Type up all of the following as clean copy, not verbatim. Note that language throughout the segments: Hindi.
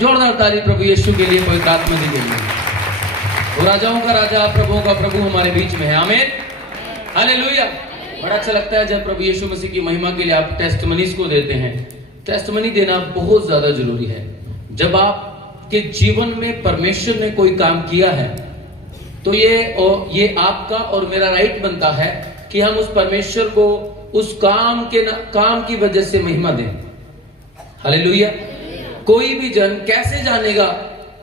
जोरदार ताली प्रभु यीशु के लिए, पवित्र आत्मा दी गई है। वो राजाओं का राजा, प्रभुओं का प्रभु हमारे बीच में है। आमीन, हालेलुया। बड़ा अच्छा लगता है जब प्रभु यीशु मसीह की महिमा के लिए आप टेस्टमनीज को देते हैं। टेस्टमनी देना बहुत ज्यादा जरूरी है। जब आपके जीवन में परमेश्वर ने कोई काम किया है तो ये आपका और मेरा राइट बनता है कि हम उस परमेश्वर को उस काम की वजह से महिमा दें। हालेलुया। कोई भी जन कैसे जानेगा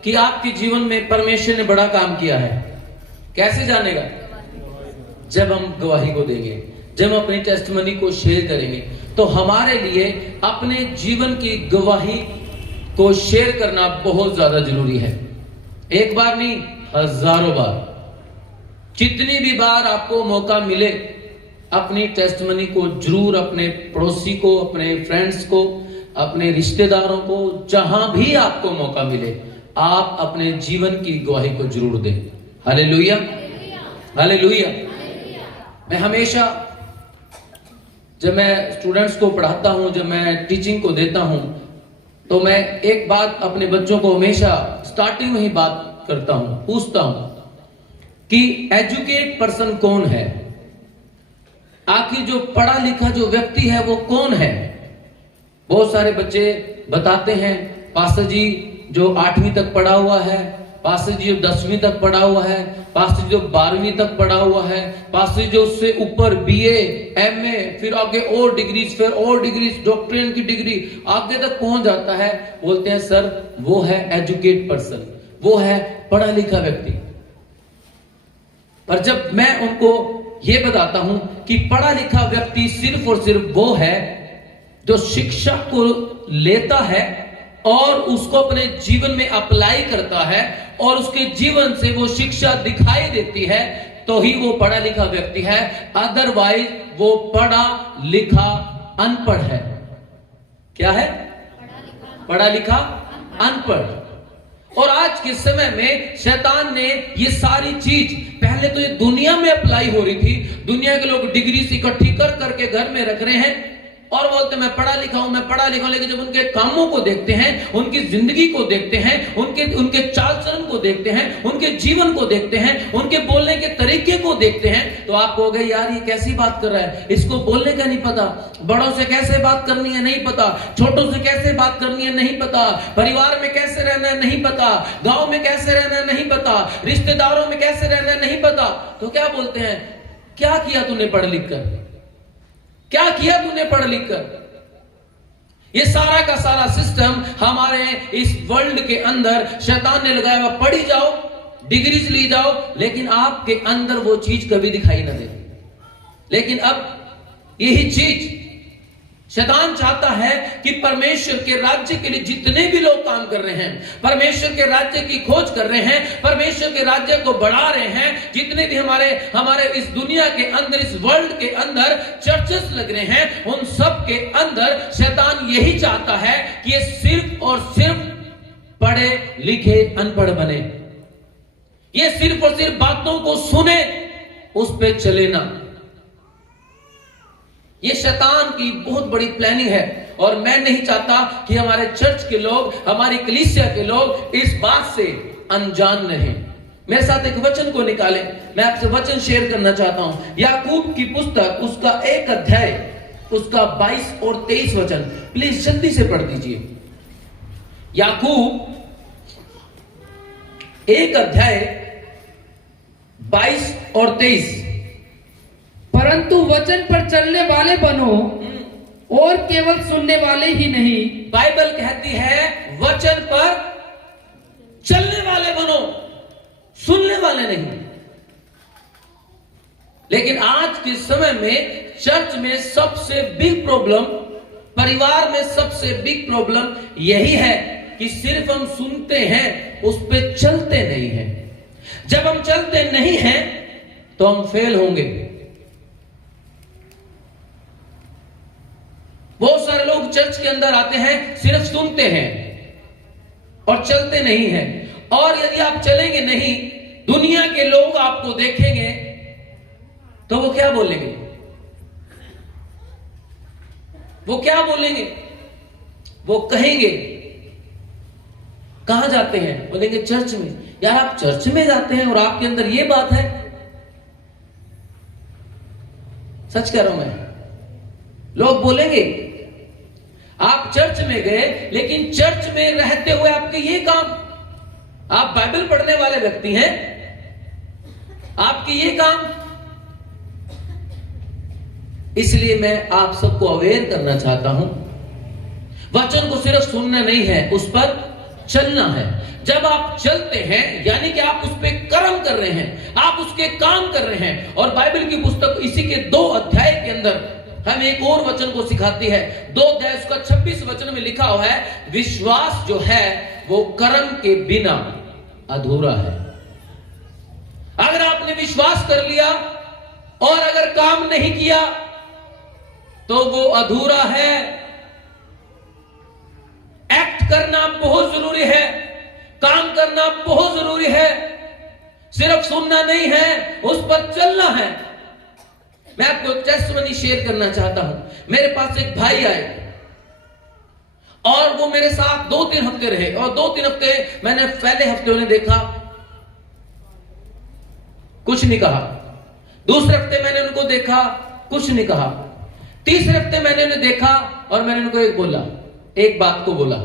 कि आपके जीवन में परमेश्वर ने बड़ा काम किया है? कैसे जानेगा? जब हम गवाही को देंगे, जब हम अपनी टेस्टमनी को शेयर करेंगे। तो हमारे लिए अपने जीवन की गवाही को शेयर करना बहुत ज्यादा जरूरी है। एक बार नहीं, हजारों बार, जितनी भी बार आपको मौका मिले अपनी टेस्टमनी को जरूर अपने पड़ोसी को, अपने फ्रेंड्स को, अपने रिश्तेदारों को, जहां भी आपको मौका मिले आप अपने जीवन की गवाही को जरूर दें। Hallelujah, hallelujah. मैं हमेशा जब मैं स्टूडेंट्स को पढ़ाता हूं, जब मैं टीचिंग को देता हूं, तो मैं एक बात अपने बच्चों को हमेशा स्टार्टिंग में ही बात करता हूं, पूछता हूं कि एजुकेट पर्सन कौन है? आखिर जो पढ़ा लिखा जो व्यक्ति है वो कौन है? बहुत सारे बच्चे बताते हैं, पास्टर जी जो 8वीं तक पढ़ा हुआ है, पास्टर जी जो 10वीं तक पढ़ा हुआ है, पास्टर जी जो 12वीं तक पढ़ा हुआ है, पास्टर जी जो उससे ऊपर BA, MA, फिर आगे और डिग्रीज, फिर और डिग्रीज, डॉक्टरेट की डिग्री आगे तक पहुंच जाता है। बोलते हैं सर वो है एजुकेट पर्सन, वो है पढ़ा लिखा व्यक्ति। पर जब मैं उनको ये बताता हूं कि पढ़ा लिखा व्यक्ति सिर्फ और सिर्फ वो है जो शिक्षा को लेता है और उसको अपने जीवन में अप्लाई करता है और उसके जीवन से वो शिक्षा दिखाई देती है, तो ही वो पढ़ा लिखा व्यक्ति है। अदरवाइज वो पढ़ा लिखा अनपढ़ है। क्या है? पढ़ा लिखा अनपढ़। और आज के समय में शैतान ने ये सारी चीज, पहले तो ये दुनिया में अप्लाई हो रही थी, दुनिया के लोग डिग्री इकट्ठी कर करके घर में रख रहे हैं और बोलते मैं पढ़ा लिखा हूं, मैं पढ़ा लिखा हूं। लेकिन जब उनके कामों को देखते हैं, उनकी जिंदगी को देखते हैं, उनके चाल चलन को देखते हैं, उनके जीवन को देखते हैं, उनके बोलने के तरीके को देखते हैं, तो आप कहोगे यार ये कैसी बात कर रहा है, इसको बोलने का नहीं पता, बड़ों से कैसे बात करनी है नहीं पता, छोटों से कैसे बात करनी है नहीं पता, परिवार में कैसे रहना है नहीं पता, गांव में कैसे रहना है नहीं पता, रिश्तेदारों में कैसे रहना है नहीं पता। तो क्या बोलते हैं, क्या किया तूने पढ़ लिख कर? क्या किया तूने पढ़ लिख कर? ये सारा का सारा सिस्टम हमारे इस वर्ल्ड के अंदर शैतान ने लगाया हुआ। पढ़ी जाओ, डिग्रीज ली जाओ, लेकिन आपके अंदर वो चीज कभी दिखाई ना दे। लेकिन अब यही चीज शैतान चाहता है कि परमेश्वर के राज्य के लिए जितने भी लोग काम कर रहे हैं, परमेश्वर के राज्य की खोज कर रहे हैं, परमेश्वर के राज्य को बढ़ा रहे हैं, जितने भी हमारे इस दुनिया के अंदर, इस वर्ल्ड के अंदर चर्चेस लग रहे हैं, उन सब के अंदर शैतान यही चाहता है कि ये सिर्फ और सिर्फ पढ़े लिखे अनपढ़ बने, ये सिर्फ और सिर्फ बातों को सुने, उस पे चले ना। ये शैतान की बहुत बड़ी प्लानिंग है और मैं नहीं चाहता कि हमारे चर्च के लोग, हमारी कलीसिया के लोग इस बात से अनजान रहें। मेरे साथ एक वचन को निकालें, मैं आपसे वचन शेयर करना चाहता हूं। याकूब की पुस्तक, उसका 1 अध्याय, उसका 22 और 23 वचन, प्लीज जल्दी से पढ़ दीजिए। याकूब 1 अध्याय 22 और 23। परंतु वचन पर चलने वाले बनो और केवल सुनने वाले ही नहीं। बाइबल कहती है वचन पर चलने वाले बनो, सुनने वाले नहीं। लेकिन आज के समय में चर्च में सबसे बिग प्रॉब्लम, परिवार में सबसे बिग प्रॉब्लम यही है कि सिर्फ हम सुनते हैं, उस पे चलते नहीं हैं। जब हम चलते नहीं हैं तो हम फेल होंगे। बहुत सारे लोग चर्च के अंदर आते हैं, सिर्फ सुनते हैं और चलते नहीं हैं। और यदि आप चलेंगे नहीं, दुनिया के लोग आपको देखेंगे तो वो क्या बोलेंगे? वो क्या बोलेंगे? वो कहेंगे कहां जाते हैं? बोलेंगे चर्च में। यार आप चर्च में जाते हैं और आपके अंदर ये बात है? सच कह रहा हूं मैं। लोग बोलेंगे आप चर्च में गए, लेकिन चर्च में रहते हुए आपके ये काम, आप बाइबल पढ़ने वाले व्यक्ति हैं, आपके ये काम। इसलिए मैं आप सबको अवेयर करना चाहता हूं, वचन को सिर्फ सुनना नहीं है, उस पर चलना है। जब आप चलते हैं यानी कि आप उस पे कर्म कर रहे हैं, आप उसके काम कर रहे हैं। और बाइबल की पुस्तक इसी के 2 अध्याय के अंदर हम एक और वचन को सिखाती है। 2 अध्याय उसका 26 वचन में लिखा हुआ है, विश्वास जो है वो कर्म के बिना अधूरा है। अगर आपने विश्वास कर लिया और अगर काम नहीं किया तो वो अधूरा है। एक्ट करना बहुत जरूरी है, काम करना बहुत जरूरी है, सिर्फ सुनना नहीं है, उस पर चलना है। मैं आपको एक टेस्टमनी शेयर करना चाहता हूं। मेरे पास एक भाई आए और वो मेरे साथ 2-3 हफ्ते रहे, और 2-3 हफ्ते मैंने पहले हफ्ते उन्हें देखा, कुछ नहीं कहा। दूसरे हफ्ते मैंने उनको देखा, कुछ नहीं कहा। तीसरे हफ्ते मैंने उन्हें देखा और मैंने उनको एक बात को बोला,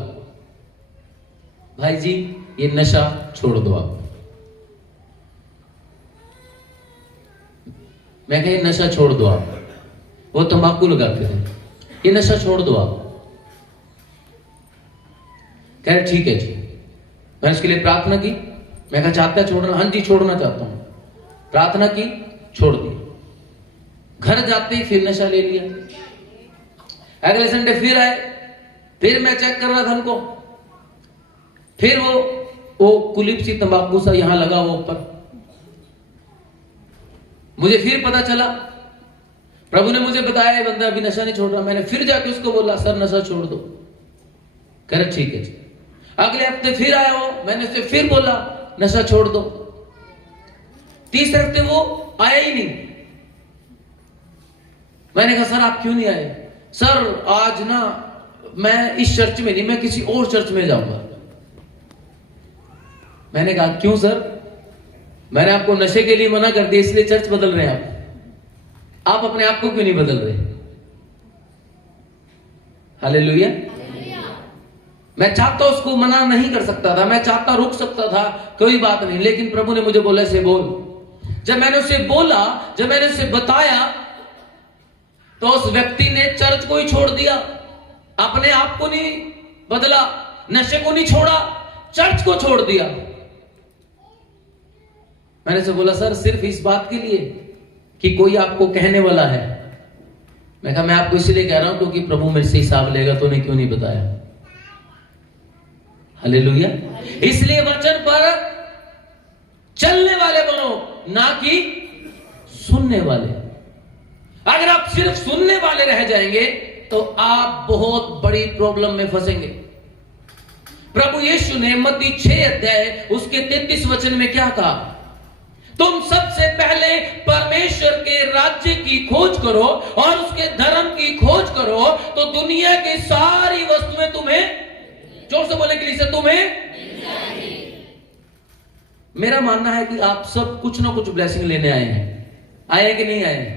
भाई जी ये नशा छोड़ दो आप। मैं कहा ये नशा छोड़ दो आप, वो तंबाकू लगाते थे, ये नशा छोड़ दो आप। कह रहे ठीक है जी। मैंने उसके लिए प्रार्थना की। मैं कहा चाहता है छोड़ना? हाँ जी छोड़ना चाहता हूं। प्रार्थना की, छोड़ दी। घर जाते ही फिर नशा ले लिया। अगले संडे फिर आए, फिर मैं चेक कर रहा था उनको, फिर वो कुलिप सी तंबाकू सा यहां लगा हुआ ऊपर। मुझे फिर पता चला, प्रभु ने मुझे बताया ये बंदा अभी नशा नहीं छोड़ रहा। मैंने फिर जाके उसको बोला सर नशा छोड़ दो। कह रहे ठीक है जी। अगले हफ्ते फिर आया वो, मैंने उसे फिर बोला नशा छोड़ दो। तीसरे हफ्ते वो आया ही नहीं। मैंने कहा सर आप क्यों नहीं आए? सर आज ना मैं इस चर्च में नहीं, मैं किसी और चर्च में जाऊंगा। मैंने कहा क्यों सर? मैंने आपको नशे के लिए मना कर दिया, इसलिए चर्च बदल रहे हैं आप अपने आप को क्यों नहीं बदल रहे? हालेलुया। मैं चाहता उसको मना नहीं कर सकता था, मैं चाहता रुक सकता था, कोई बात नहीं, लेकिन प्रभु ने मुझे बोला इसे बोल। जब मैंने उसे बोला, जब मैंने उसे बताया, तो उस व्यक्ति ने चर्च को ही छोड़ दिया, अपने आप को नहीं बदला, नशे को नहीं छोड़ा, चर्च को छोड़ दिया। मैंने उसे बोला सर सिर्फ इस बात के लिए कि कोई आपको कहने वाला है? मैं कहा मैं आपको इसलिए कह रहा हूं क्योंकि प्रभु मेरे से हिसाब लेगा, तो ने क्यों नहीं बताया? हालेलुया। इसलिए वचन पर चलने वाले बनो, ना कि सुनने वाले। अगर आप सिर्फ सुनने वाले रह जाएंगे तो आप बहुत बड़ी प्रॉब्लम में फंसेंगे। प्रभु यीशु ने मत्ती 6 अध्याय उसके 33 वचन में क्या कहा? तुम सबसे पहले परमेश्वर के राज्य की खोज करो और उसके धर्म की खोज करो, तो दुनिया की सारी वस्तुएं तुम्हें, जोर से बोलने के लिए, तुम्हें। मेरा मानना है कि आप सब कुछ ना कुछ ब्लेसिंग लेने आए हैं। आए कि नहीं आए?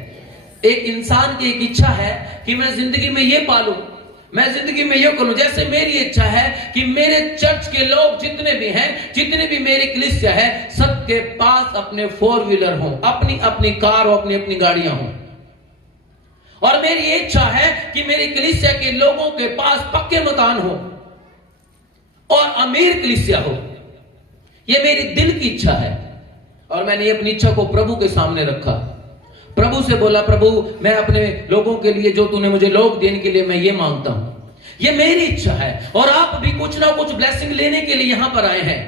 एक इंसान की एक इच्छा है कि मैं जिंदगी में ये पालूं, मैं जिंदगी में ये करूं। जैसे मेरी इच्छा है कि मेरे चर्च के लोग जितने भी हैं, जितने भी मेरी कलीसिया है, सबके पास अपने 4 व्हीलर हों, अपनी अपनी कार हो, अपनी अपनी गाड़ियां हों। और मेरी इच्छा है कि मेरी कलीसिया के लोगों के पास पक्के मकान हो और अमीर कलीसिया हो। यह मेरी दिल की इच्छा है और मैंने अपनी इच्छा को प्रभु के सामने रखा। प्रभु से बोला, प्रभु मैं अपने लोगों के लिए जो तूने मुझे लोग देने के लिए मैं ये मांगता हूं, ये मेरी इच्छा है। और आप भी कुछ ना कुछ ब्लेसिंग लेने के लिए यहां पर आए हैं।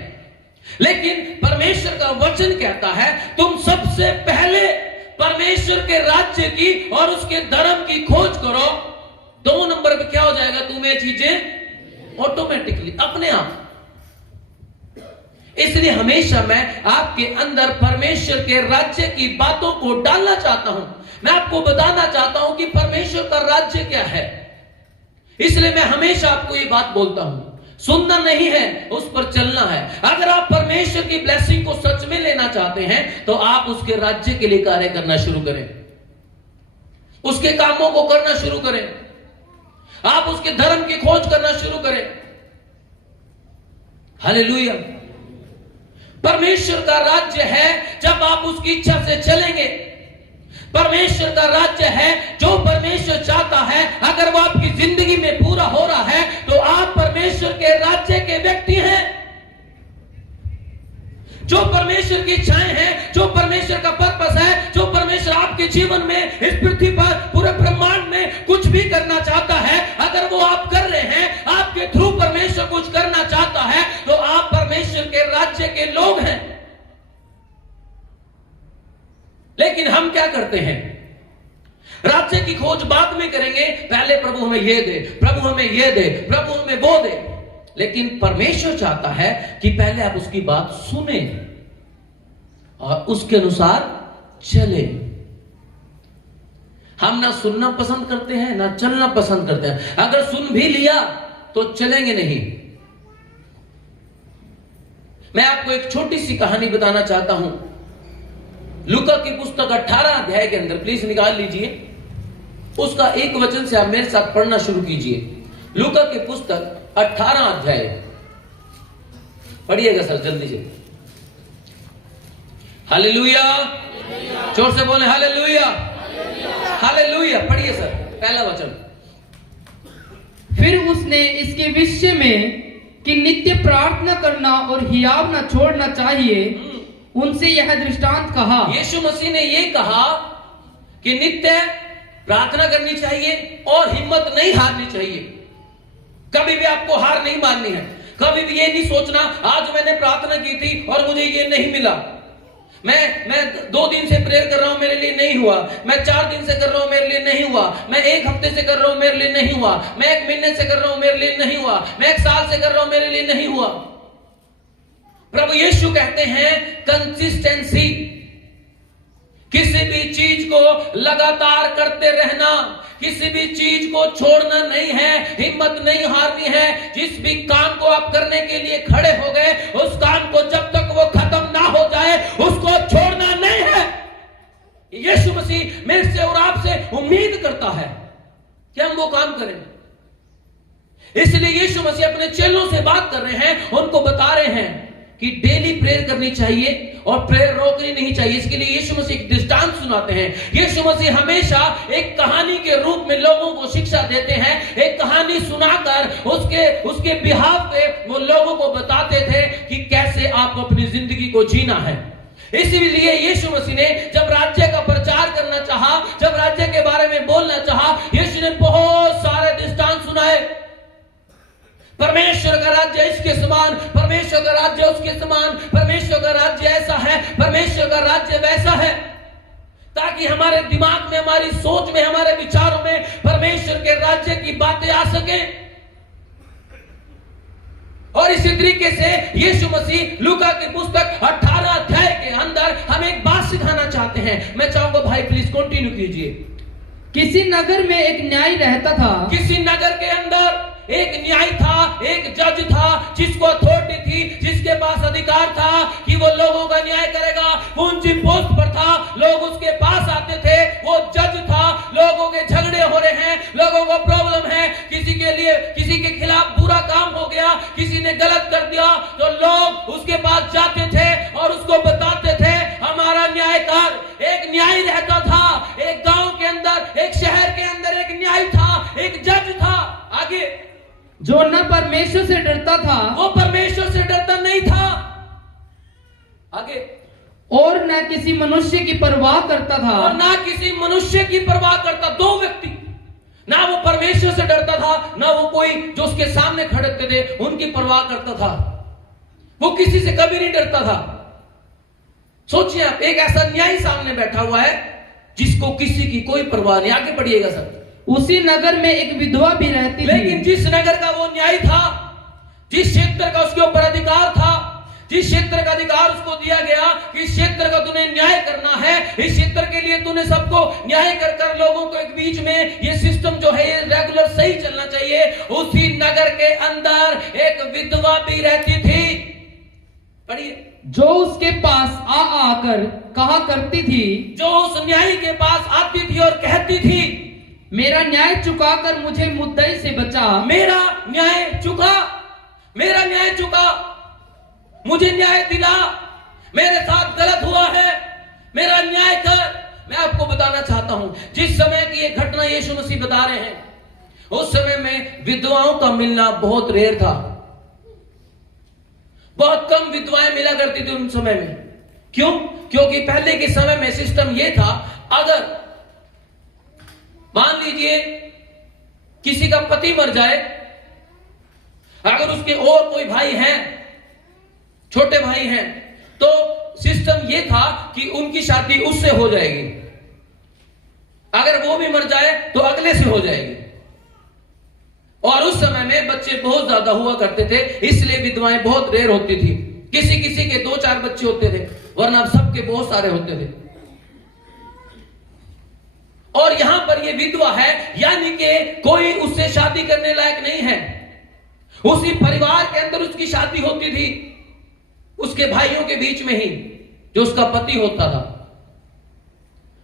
लेकिन परमेश्वर का वचन कहता है तुम सबसे पहले परमेश्वर के राज्य की और उसके धर्म की खोज करो। 2 नंबर पे क्या हो जाएगा? तुम्हें चीजें ऑटोमेटिकली अपने आप। इसलिए हमेशा मैं आपके अंदर परमेश्वर के राज्य की बातों को डालना चाहता हूं। मैं आपको बताना चाहता हूं कि परमेश्वर का राज्य क्या है। इसलिए मैं हमेशा आपको ये बात बोलता हूं, सुनना नहीं है, उस पर चलना है। अगर आप परमेश्वर की ब्लेसिंग को सच में लेना चाहते हैं तो आप उसके राज्य के लिए कार्य करना शुरू करें, उसके कामों को करना शुरू करें, आप उसके धर्म की खोज करना शुरू करें। हालेलुया। परमेश्वर का राज्य है जब आप उसकी इच्छा से चलेंगे। परमेश्वर का राज्य है जो परमेश्वर चाहता है, अगर वो आपकी जिंदगी में पूरा हो रहा है तो आप परमेश्वर के राज्य के व्यक्ति हैं। जो परमेश्वर की इच्छाएं हैं, जो परमेश्वर का पर्पस है, जो परमेश्वर आपके जीवन में इस पृथ्वी पर पूरे ब्रह्मांड में कुछ भी करना चाहता है, अगर वो आप कर रहे हैं, आपके थ्रू परमेश्वर कुछ करना चाहता है तो आप परमेश्वर के राज्य के लोग हैं। लेकिन हम क्या करते हैं? राज्य की खोज बाद में करेंगे, पहले प्रभु हमें ये दे, प्रभु हमें ये दे, प्रभु हमें वो दे। लेकिन परमेश्वर चाहता है कि पहले आप उसकी बात सुने और उसके अनुसार चले। हम ना सुनना पसंद करते हैं ना चलना पसंद करते हैं। अगर सुन भी लिया तो चलेंगे नहीं। मैं आपको एक छोटी सी कहानी बताना चाहता हूं। लूका की पुस्तक 18 अध्याय के अंदर, प्लीज निकाल लीजिए, उसका एक वचन से आप मेरे साथ पढ़ना शुरू कीजिए। लूका की पुस्तक 18 अध्याय पढ़िएगा सर जल्दी से। हालेलुया, जोर से बोले हालेलुया, हालेलुया। पढ़िए सर पहला वचन। फिर उसने इसके विषय में कि नित्य प्रार्थना करना और हियाव न छोड़ना चाहिए, उनसे यह दृष्टांत कहा। यीशु मसीह ने यह कहा कि नित्य प्रार्थना करनी चाहिए और हिम्मत नहीं हारनी चाहिए। कभी भी आपको हार नहीं माननी है। कभी भी ये नहीं सोचना आज मैंने प्रार्थना की थी और मुझे ये नहीं मिला, मैं 2 दिन से प्रेयर कर रहा हूं मेरे लिए नहीं हुआ, मैं 4 दिन से कर रहा हूं मेरे लिए नहीं हुआ, मैं 1 हफ्ते से कर रहा हूं मेरे लिए नहीं हुआ, मैं 1 महीने से कर रहा हूं मेरे लिए नहीं हुआ, मैं 1 साल से कर रहा हूं मेरे लिए नहीं हुआ। प्रभु यीशु कहते हैं कंसिस्टेंसी, किसी भी चीज को लगातार करते रहना, किसी भी चीज को छोड़ना नहीं है, हिम्मत नहीं हारनी है। जिस भी काम को आप करने के लिए खड़े हो गए, उस काम को जब तक वो खत्म ना हो जाए उसको छोड़ना नहीं है। यीशु मसीह मेरे से और आपसे उम्मीद करता है कि हम वो काम करें। इसलिए यीशु मसीह अपने चेलों से बात कर रहे हैं, उनको बता रहे हैं कि डेली प्रेयर करनी चाहिए और प्रेयर रोकनी नहीं चाहिए। इसके लिए यीशु मसीह एक दृष्टांत सुनाते हैं। यीशु मसीह हमेशा एक कहानी के रूप में लोगों को शिक्षा देते हैं। एक कहानी सुनाकर उसके बिहाफ पे वो लोगों को बताते थे कि कैसे आपको अपनी जिंदगी को जीना है। इसीलिए यीशु मसीह ने जब राज्य का प्रचार करना चाहा, जब राज्य के बारे में बोलना चाहा, यीशु ने बहुत सारे दृष्टांत सुनाए। परमेश्वर का राज्य इसके समान, परमेश्वर का राज्य उसके समान, परमेश्वर का राज्य ऐसा है, परमेश्वर का राज्य वैसा है, ताकि हमारे दिमाग में, हमारी सोच में, हमारे विचारों में परमेश्वर के राज्य की बातें आ सके। और इसी तरीके से यीशु मसीह लूका की पुस्तक 18 अध्याय के अंदर हमें एक बात सिखाना चाहते हैं। मैं चाहूंगा भाई प्लीज कंटिन्यू कीजिए। किसी नगर में एक न्यायी रहता था। किसी नगर के अंदर एक न्यायी था, एक जज था, जिसको अथॉरिटी थी, जिसके पास अधिकार था कि वो लोगों का न्याय करेगा। वो ऊंची पोस्ट पर था, लोग उसके पास आते थे। वो जज था, लोगों के झगड़े हो रहे हैं, लोगों को प्रॉब्लम है, किसी के खिलाफ बुरा काम हो गया, किसी ने गलत कर दिया, तो लोग उसके पास जाते थे और उसको बताते थे हमारा न्याय कर। एक न्यायी रहता था, एक गांव के अंदर, एक शहर के अंदर एक न्यायी था, एक जज था। आगे, जो न परमेश्वर से डरता था, वो परमेश्वर से डरता नहीं था। आगे, और न किसी मनुष्य की परवाह करता था, और ना किसी मनुष्य की परवाह करता। 2 व्यक्ति, ना वो परमेश्वर से डरता था, ना वो कोई जो उसके सामने खड़े थे उनकी परवाह करता था। वो किसी से कभी नहीं डरता था। सोचिए आप, एक ऐसा न्यायी सामने बैठा हुआ है जिसको किसी की कोई परवाह नहीं। आगे बढ़िएगा सर। उसी नगर में एक विधवा भी रहती थी। लेकिन जिस नगर का वो न्यायी था, जिस क्षेत्र का उसके ऊपर अधिकार था, जिस क्षेत्र का अधिकार उसको दिया गया कि इस क्षेत्र का तूने न्याय करना है, इस क्षेत्र के लिए तूने सबको न्याय कर कर लोगों को एक बीच में ये सिस्टम जो है ये रेगुलर सही चलना चाहिए। उसी नगर के अंदर एक विधवा भी रहती थी। पढ़िए, जो उसके पास आकर कहा करती थी, जो उस न्यायी के पास आती थी और कहती थी, मेरा न्याय चुकाकर मुझे मुद्दई से बचा। मेरा न्याय चुका, मेरा न्याय चुका, मुझे न्याय दिला, मेरे साथ गलत हुआ है, मेरा न्याय कर। मैं आपको बताना चाहता हूं, जिस समय की ये घटना यीशु मसीह बता रहे हैं, उस समय में विधवाओं का मिलना बहुत रेयर था। बहुत कम विधवाएं मिला करती थी उन समय में। क्यों? क्योंकि पहले के समय में सिस्टम यह था, अगर मान लीजिए किसी का पति मर जाए, अगर उसके और कोई भाई हैं, छोटे भाई हैं, तो सिस्टम यह था कि उनकी शादी उससे हो जाएगी। अगर वो भी मर जाए तो अगले से हो जाएगी। और उस समय में बच्चे बहुत ज्यादा हुआ करते थे, इसलिए विधवाएं बहुत रेयर होती थी। किसी किसी के 2-4 बच्चे होते थे, वरना सबके बहुत सारे होते थे। और यहां पर ये विधवा है, यानी कि कोई उससे शादी करने लायक नहीं है। उसी परिवार के अंदर उसकी शादी होती थी, उसके भाइयों के बीच में ही, जो उसका पति होता था।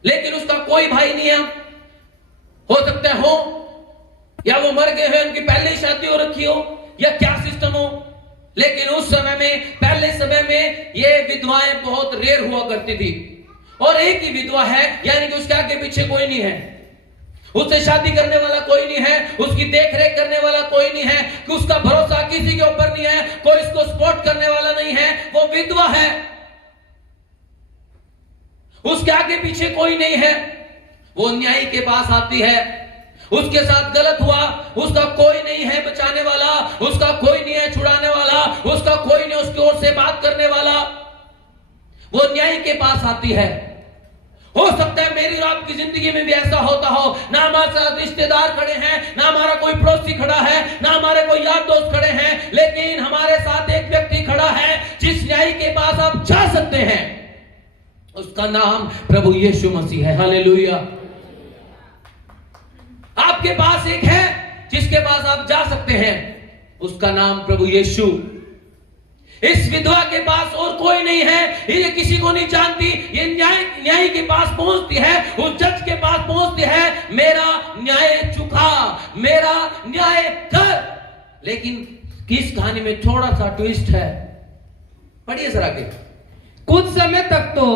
लेकिन उसका कोई भाई नहीं है, हो सकता है हो, या वो मर गए हैं, उनकी पहले ही शादी हो रखी हो, या क्या सिस्टम हो। लेकिन उस समय में, पहले समय में, ये विधवाएं बहुत रेयर हुआ करती थी। और एक ही विधवा है, यानी कि उसके आगे पीछे कोई नहीं है, उससे शादी करने वाला कोई नहीं है, उसकी देख रेख करने वाला कोई नहीं है, कि उसका भरोसा किसी के ऊपर नहीं है, कोई इसको सपोर्ट करने वाला नहीं है। वो विधवा है, उसके आगे पीछे कोई नहीं है। वो न्यायी के पास आती है, उसके साथ गलत हुआ, उसका कोई नहीं है बचाने वाला, उसका कोई नहीं है छुड़ाने वाला, उसका कोई नहीं उसकी ओर से बात करने वाला। वो न्यायी के पास आती है। हो सकता है मेरी और आपकी जिंदगी में भी ऐसा होता हो, ना हमारे साथ रिश्तेदार खड़े हैं, ना हमारा कोई पड़ोसी खड़ा है, ना हमारे कोई यार दोस्त खड़े हैं, लेकिन हमारे साथ एक व्यक्ति खड़ा है जिस न्यायी के पास आप जा सकते हैं। उसका नाम प्रभु यीशु मसीह है। हालेलुया। आपके पास एक है जिसके पास आप जा सकते हैं, उसका नाम प्रभु यीशु। इस विधवा के पास और कोई नहीं है, ये किसी को नहीं जानती, ये न्याय के पास पहुंचती है, उस जज के पास पहुंचती है, मेरा न्याय चुका, मेरा न्याय कर। लेकिन इस कहानी में थोड़ा सा ट्विस्ट है, पढ़िए जरा के। कुछ समय तक तो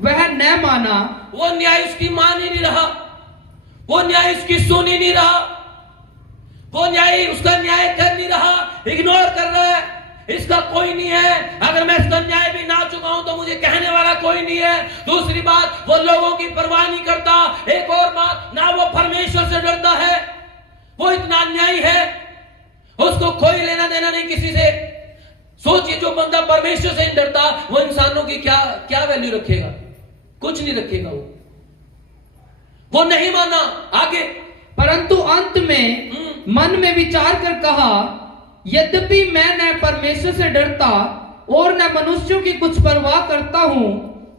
वह न माना, वो न्याय उसकी मान ही नहीं रहा, वो न्याय उसकी सुन ही नहीं रहा, वो न्याय उसका न्याय कर नहीं रहा, इग्नोर कर रहा है। इसका कोई नहीं है, अगर मैं इसका न्याय भी ना चुकाऊं तो मुझे कहने वाला कोई नहीं है। दूसरी बात, वो लोगों की परवाह नहीं करता। एक और बात, ना वो परमेश्वर से डरता है, वो इतना अन्यायी है, उसको कोई लेना देना नहीं किसी से। सोचिए, जो बंदा परमेश्वर से नहीं डरता, वो इंसानों की क्या वैल्यू रखेगा? कुछ नहीं रखेगा। वो नहीं माना आगे, परंतु अंत में मन में विचार कर कहा, यद्यपि मैं न परमेश्वर से डरता और न मनुष्यों की कुछ परवाह करता हूं,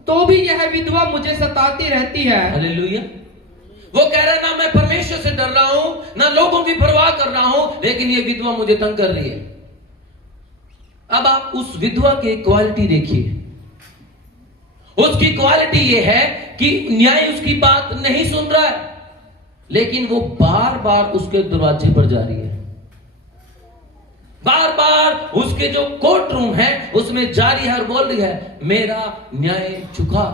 तो भी यह विधवा मुझे सताती रहती है। हालेलुया। वो कह रहा है, ना मैं परमेश्वर से डर रहा हूं, ना लोगों की परवाह कर रहा हूं, लेकिन ये विधवा मुझे तंग कर रही है। अब आप उस विधवा की क्वालिटी देखिए। उसकी क्वालिटी ये है कि न्याय उसकी बात नहीं सुन रहा है, लेकिन वो बार बार उसके दरवाजे पर जा रही है, बार बार उसके जो कोर्ट रूम है उसमें जा रही है और बोल रही है, मेरा न्याय चुका,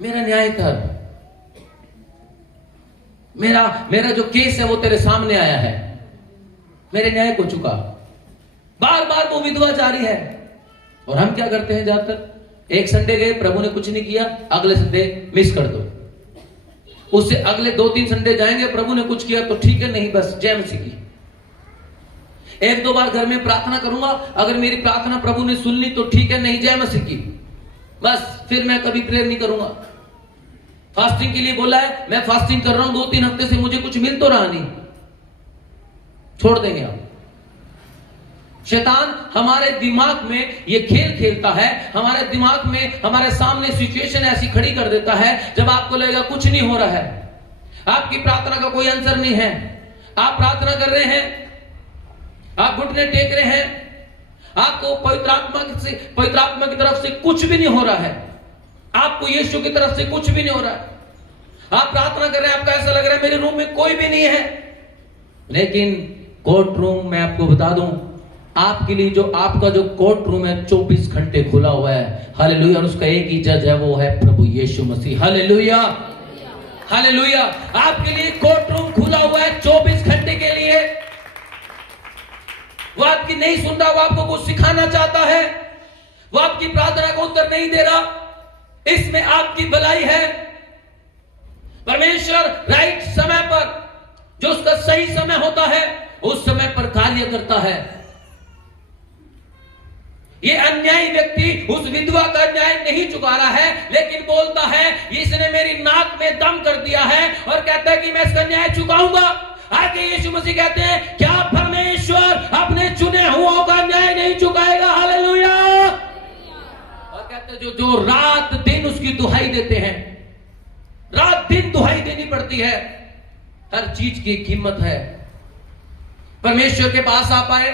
मेरा न्याय कर, मेरा जो केस है वो तेरे सामने आया है, मेरे न्याय को चुका। बार बार वो विधवा जा रही है। और हम क्या करते हैं? ज्यादातर एक संडे गए, प्रभु ने कुछ नहीं किया, अगले संडे मिस कर दो, उससे अगले 2-3 संडे जाएंगे, प्रभु ने कुछ किया तो ठीक है, नहीं बस जय मसीह की। 1-2 बार घर में प्रार्थना करूंगा, अगर मेरी प्रार्थना प्रभु ने सुन ली तो ठीक है, नहीं जय मसीह की, बस फिर मैं कभी प्रेयर नहीं करूंगा। फास्टिंग के लिए बोला है, मैं फास्टिंग कर रहा हूं 2-3 हफ्ते से, मुझे कुछ मिल तो रहा नहीं, छोड़ देंगे आप, शैतान हमारे दिमाग में ये खेल खेलता है, हमारे दिमाग में हमारे सामने सिचुएशन ऐसी खड़ी कर देता है जब आपको लगेगा कुछ नहीं हो रहा है, आपकी प्रार्थना का कोई आंसर नहीं है, आप प्रार्थना कर रहे हैं, आप घुटने टेक रहे हैं, आपको पवित्र आत्मा की तरफ से कुछ भी नहीं हो रहा है, आपको यीशु की तरफ से कुछ भी नहीं हो रहा है, आप प्रार्थना कर रहे हैं, आपको ऐसा लग रहा है मेरे रूम में कोई भी नहीं है, लेकिन कोर्ट रूम मैं आपको बता दूं, आपके लिए जो आपका जो कोर्ट रूम है 24 घंटे खुला हुआ है। हालेलुया। और उसका एक ही जज है, वो है प्रभु यीशु मसीह। Hallelujah, hallelujah. आपके लिए कोर्ट रूम खुला हुआ है 24 घंटे के लिए। वो आपकी नहीं सुन रहा, वो आपको कुछ सिखाना चाहता है, वो आपकी प्रार्थना को उत्तर नहीं दे रहा, इसमें आपकी भलाई है। परमेश्वर राइट समय पर, जो उसका सही समय होता है, उस समय पर कार्य करता है। ये अन्यायी व्यक्ति उस विधवा का न्याय नहीं चुका रहा है, लेकिन बोलता है इसने मेरी नाक में दम कर दिया है, और कहता है कि मैं इसका न्याय चुकाऊंगा। आगे यीशु मसीह कहते हैं क्या परमेश्वर अपने चुने हुओं का न्याय नहीं चुकाएगा? हालेलुया। और कहते हैं जो रात दिन उसकी दुहाई देते हैं, रात दिन दुहाई देनी पड़ती है, हर चीज की कीमत है। परमेश्वर के पास आप आए,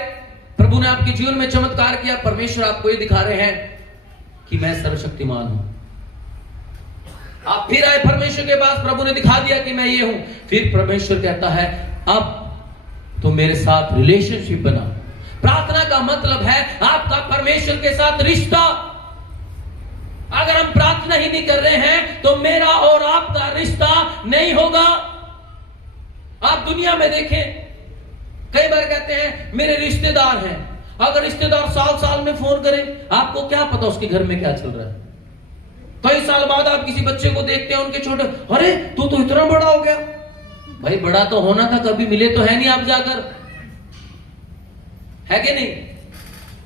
प्रभु ने आपके जीवन में चमत्कार किया, परमेश्वर आपको ये दिखा रहे हैं कि मैं सर्वशक्तिमान हूं। आप फिर आए परमेश्वर के पास, प्रभु ने दिखा दिया कि मैं ये हूं। फिर परमेश्वर कहता है अब तो मेरे साथ रिलेशनशिप बना। प्रार्थना का मतलब है आपका परमेश्वर के साथ रिश्ता। अगर हम प्रार्थना ही नहीं कर रहे हैं तो मेरा और आपका रिश्ता नहीं होगा। आप दुनिया में देखें, कई बार कहते हैं मेरे रिश्तेदार हैं, अगर रिश्तेदार साल साल में फोन करें, आपको क्या पता उसके घर में क्या चल रहा है। कई साल बाद आप किसी बच्चे को देखते हैं, उनके छोटे, अरे तू तो इतना बड़ा हो गया। भाई बड़ा तो होना था, कभी मिले तो है नहीं आप जाकर, है कि नहीं?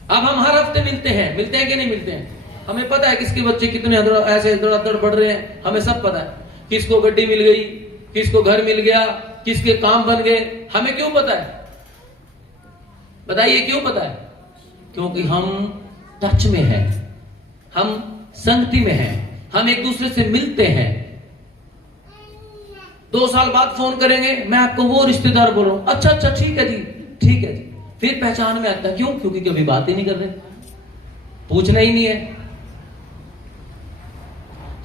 अब हम हर हफ्ते मिलते हैं कि नहीं मिलते हैं? हमें पता है किसके बच्चे कितने ऐसे इधर बढ़ रहे हैं, हमें सब पता है। किसको गड्डी मिल गई, किसको घर मिल गया, किसके काम बन गए, हमें क्यों पता है? बताइए क्यों पता है? क्योंकि हम टच में हैं, हम संगति में हैं, हम एक दूसरे से मिलते हैं। 2 साल बाद फोन करेंगे, मैं आपको वो रिश्तेदार बोल रहा हूं, अच्छा अच्छा ठीक है जी, ठीक है जी। फिर पहचान में आता है, क्यों? क्योंकि कभी बात ही नहीं कर रहे, पूछना ही नहीं है।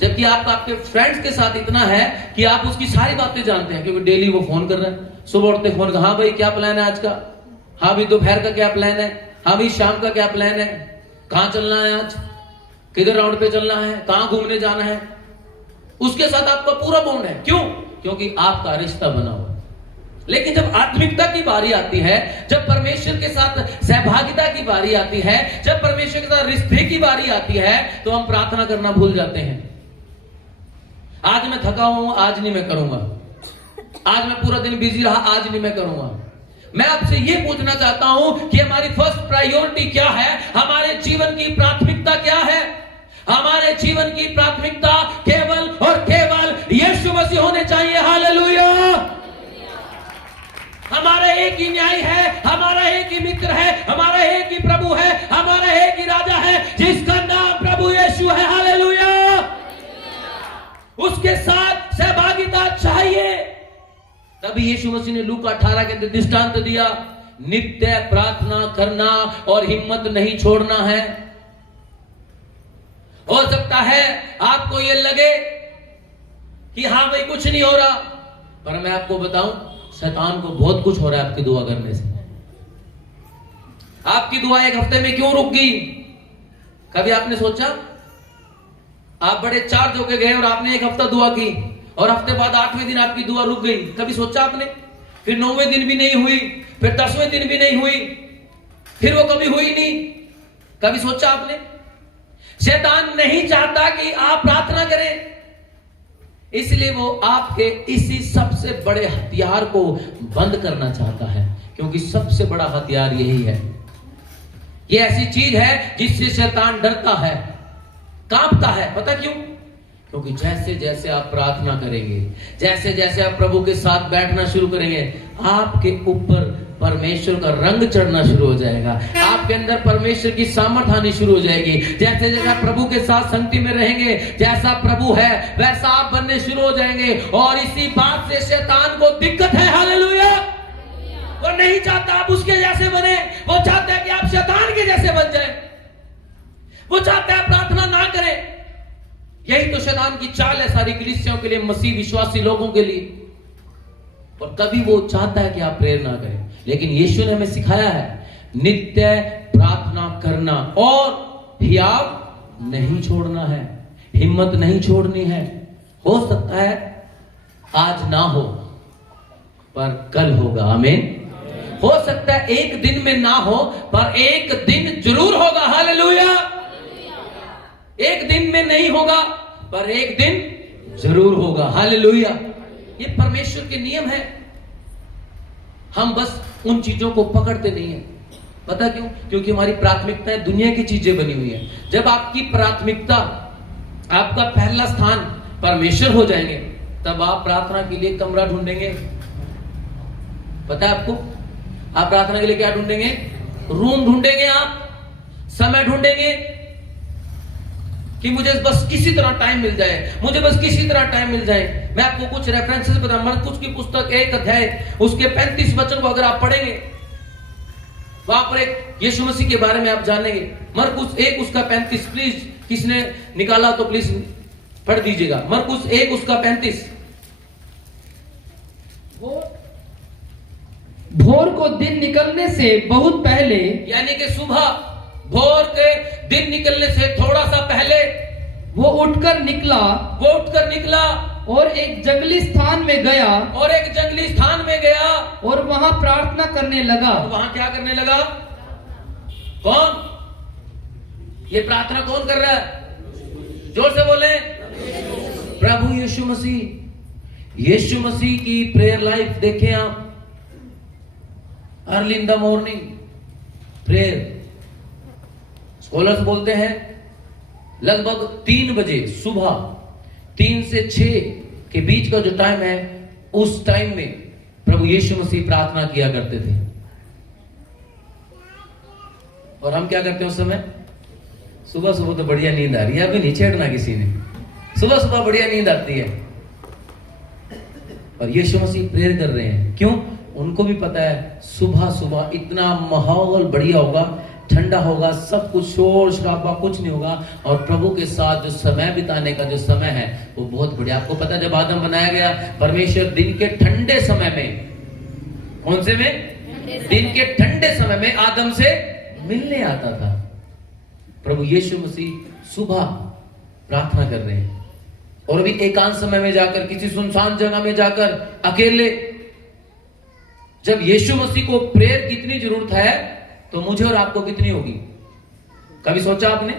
जबकि आपका आपके फ्रेंड्स के साथ इतना है कि आप उसकी सारी बातें जानते हैं, क्योंकि डेली वो फोन कर रहे हैं। सुबह उठते फोन कर, हाँ भाई क्या प्लान है आज का, हाँ भी दोपहर का क्या प्लान है, हाँ भी शाम का क्या प्लान है, कहां चलना है आज, किधर राउंड पे चलना है, कहां घूमने जाना है। उसके साथ आपका पूरा बॉन्ड है। क्यों? क्योंकि आपका रिश्ता बना हुआ। लेकिन जब आत्मिकता की बारी आती है, जब परमेश्वर के साथ सहभागिता की बारी आती है, जब परमेश्वर के साथ रिश्ते की बारी आती है, तो हम प्रार्थना करना भूल जाते हैं। आज मैं थका हूं, आज नहीं मैं करूंगा, आज मैं पूरा दिन बिजी रहा, आज नहीं मैं करूंगा। मैं आपसे यह पूछना चाहता हूं कि हमारी फर्स्ट प्रायोरिटी क्या है, हमारे जीवन की प्राथमिकता क्या है? हमारे जीवन की प्राथमिकता केवल और केवल यीशु मसीह होने चाहिए। हालेलुया। हमारा एक ही न्याय है, हमारा एक ही मित्र है, हमारा एक ही प्रभु है, हमारा एक ही राजा है, जिसका नाम प्रभु यीशु है। हालेलुया। उसके साथ सहभागिता चाहिए। तभी यीशु मसीह ने लूका 18 के दृष्टांत दिया, नित्य प्रार्थना करना और हिम्मत नहीं छोड़ना है। हो सकता है आपको ये लगे कि हाँ भाई कुछ नहीं हो रहा, पर मैं आपको बताऊं शैतान को बहुत कुछ हो रहा है आपकी दुआ करने से। आपकी दुआ एक हफ्ते में क्यों रुक गई? कभी आपने सोचा? आप बड़े चार्ज होके गए और आपने एक हफ्ता दुआ की, और हफ्ते बाद 8वें दिन आपकी दुआ रुक गई। कभी सोचा आपने? फिर 9वें दिन भी नहीं हुई, फिर 10वें दिन भी नहीं हुई, फिर वो कभी हुई नहीं। कभी सोचा आपने? शैतान नहीं चाहता कि आप प्रार्थना करें, इसलिए वो आपके इसी सबसे बड़े हथियार को बंद करना चाहता है, क्योंकि सबसे बड़ा हथियार यही है। ये ऐसी चीज है जिससे शैतान डरता है, कांपता है। पता क्यों? क्योंकि जैसे जैसे आप प्रार्थना करेंगे, जैसे जैसे आप प्रभु के साथ बैठना शुरू करेंगे, आपके ऊपर परमेश्वर का रंग चढ़ना शुरू हो जाएगा, आपके अंदर परमेश्वर की सामर्थ आनी शुरू हो जाएगी। जैसे जैसे आप प्रभु के साथ संगति में रहेंगे, जैसा प्रभु है वैसा आप बनने शुरू हो जाएंगे। और इसी बात से शैतान को दिक्कत है। हालेलुया। वो नहीं चाहता आप उसके जैसे बने, वो चाहता है कि आप शैतान के जैसे बन जाए, वो चाहता है प्रार्थना ना करें। यही तो शैतान की चाल है सारी कलीसियाओं के लिए, मसीह विश्वासी लोगों के लिए। और कभी वो चाहता है कि आप प्रेयर ना करें, लेकिन यीशु ने हमें सिखाया है नित्य प्रार्थना करना और हियाव नहीं छोड़ना है, हिम्मत नहीं छोड़नी है। हो सकता है आज ना हो पर कल होगा। आमीन। हो सकता है एक दिन में ना हो पर एक दिन जरूर होगा। हालेलुया। एक दिन में नहीं होगा पर एक दिन जरूर होगा। हालेलुया। ये परमेश्वर के नियम है। हम बस उन चीजों को पकड़ते नहीं है। पता क्यों? क्योंकि हमारी प्राथमिकताएं दुनिया की चीजें बनी हुई है। जब आपकी प्राथमिकता, आपका पहला स्थान परमेश्वर हो जाएंगे, तब आप प्रार्थना के लिए कमरा ढूंढेंगे। पता है आपको? आप प्रार्थना के लिए क्या ढूंढेंगे? रूम ढूंढेंगे, आप समय ढूंढेंगे कि मुझे बस किसी तरह टाइम मिल जाए, मुझे बस किसी तरह टाइम मिल जाए। मैं आपको कुछ रेफरेंसेस बता, मरकुस की पुस्तक 1 अध्याय उसके 35 वचन को अगर आप पढ़ेंगे, वहां पर एक यीशु मसीह के बारे में आप जानेंगे। मरकुस 1 उसका 35, प्लीज किसने निकाला तो प्लीज पढ़ दीजिएगा। मरकुस 1 उसका 35। भोर को दिन निकलने से बहुत पहले, यानी कि सुबह भोर के दिन निकलने से थोड़ा सा पहले वो उठकर निकला और एक जंगली स्थान में गया और वहां प्रार्थना करने लगा। वहां क्या करने लगा? कौन? ये प्रार्थना कौन कर रहा है? जोर से बोले। प्रभु यीशु मसीह। यीशु मसीह की प्रेयर लाइफ देखें आप। Early in the morning prayer. Scholars बोलते हैं लगभग 3 बजे सुबह, 3 से 6 के बीच का जो टाइम है, उस टाइम में प्रभु यीशु मसीह प्रार्थना किया करते थे। और हम क्या करते हैं उस समय? सुबह सुबह तो बढ़िया नींद आ रही है, अभी नहीं छेड़ना किसी ने। सुबह सुबह बढ़िया नींद आती है और यीशु मसीह प्रेयर कर रहे हैं। क्यों? उनको भी पता है सुबह सुबह इतना माहौल बढ़िया होगा, ठंडा होगा, सब कुछ शोर शराबा कुछ नहीं होगा, और प्रभु के साथ जो समय बिताने का जो समय है वो बहुत बढ़िया। आपको पता है जब आदम बनाया गया, परमेश्वर दिन के ठंडे समय में, कौन से में? दिन के ठंडे समय में आदम से मिलने आता था। प्रभु यीशु मसीह सुबह प्रार्थना कर रहे हैं और अभी एकांत समय में जाकर, किसी सुनसान जगह में जाकर अकेले, जब यीशु मसीह को प्रेयर की इतनी जरूरत है तो मुझे और आपको कितनी होगी? कभी सोचा आपने?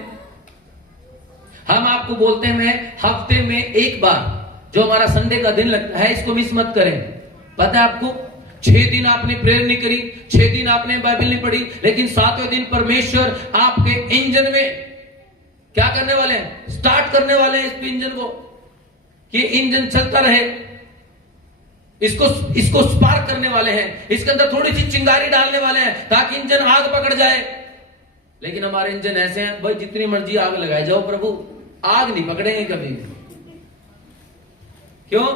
हम आपको बोलते हैं मैं हफ्ते में एक बार जो हमारा संडे का दिन लगता है इसको मिस मत करें। पता है आपको 6 दिन आपने प्रेयर नहीं करी, 6 दिन आपने बाइबल नहीं पढ़ी, लेकिन 7वें दिन परमेश्वर आपके इंजन में क्या करने वाले हैं? स्टार्ट करने वाले हैं इस इंजन को, कि इंजन चलता रहे। इसको स्पार्क करने वाले हैं, इसके अंदर थोड़ी सी चिंगारी डालने वाले हैं ताकि इंजन आग पकड़ जाए। लेकिन हमारे इंजन ऐसे हैं भाई, जितनी मर्जी आग लगाए जाओ प्रभु, आग नहीं पकड़ेंगे कभी। क्यों?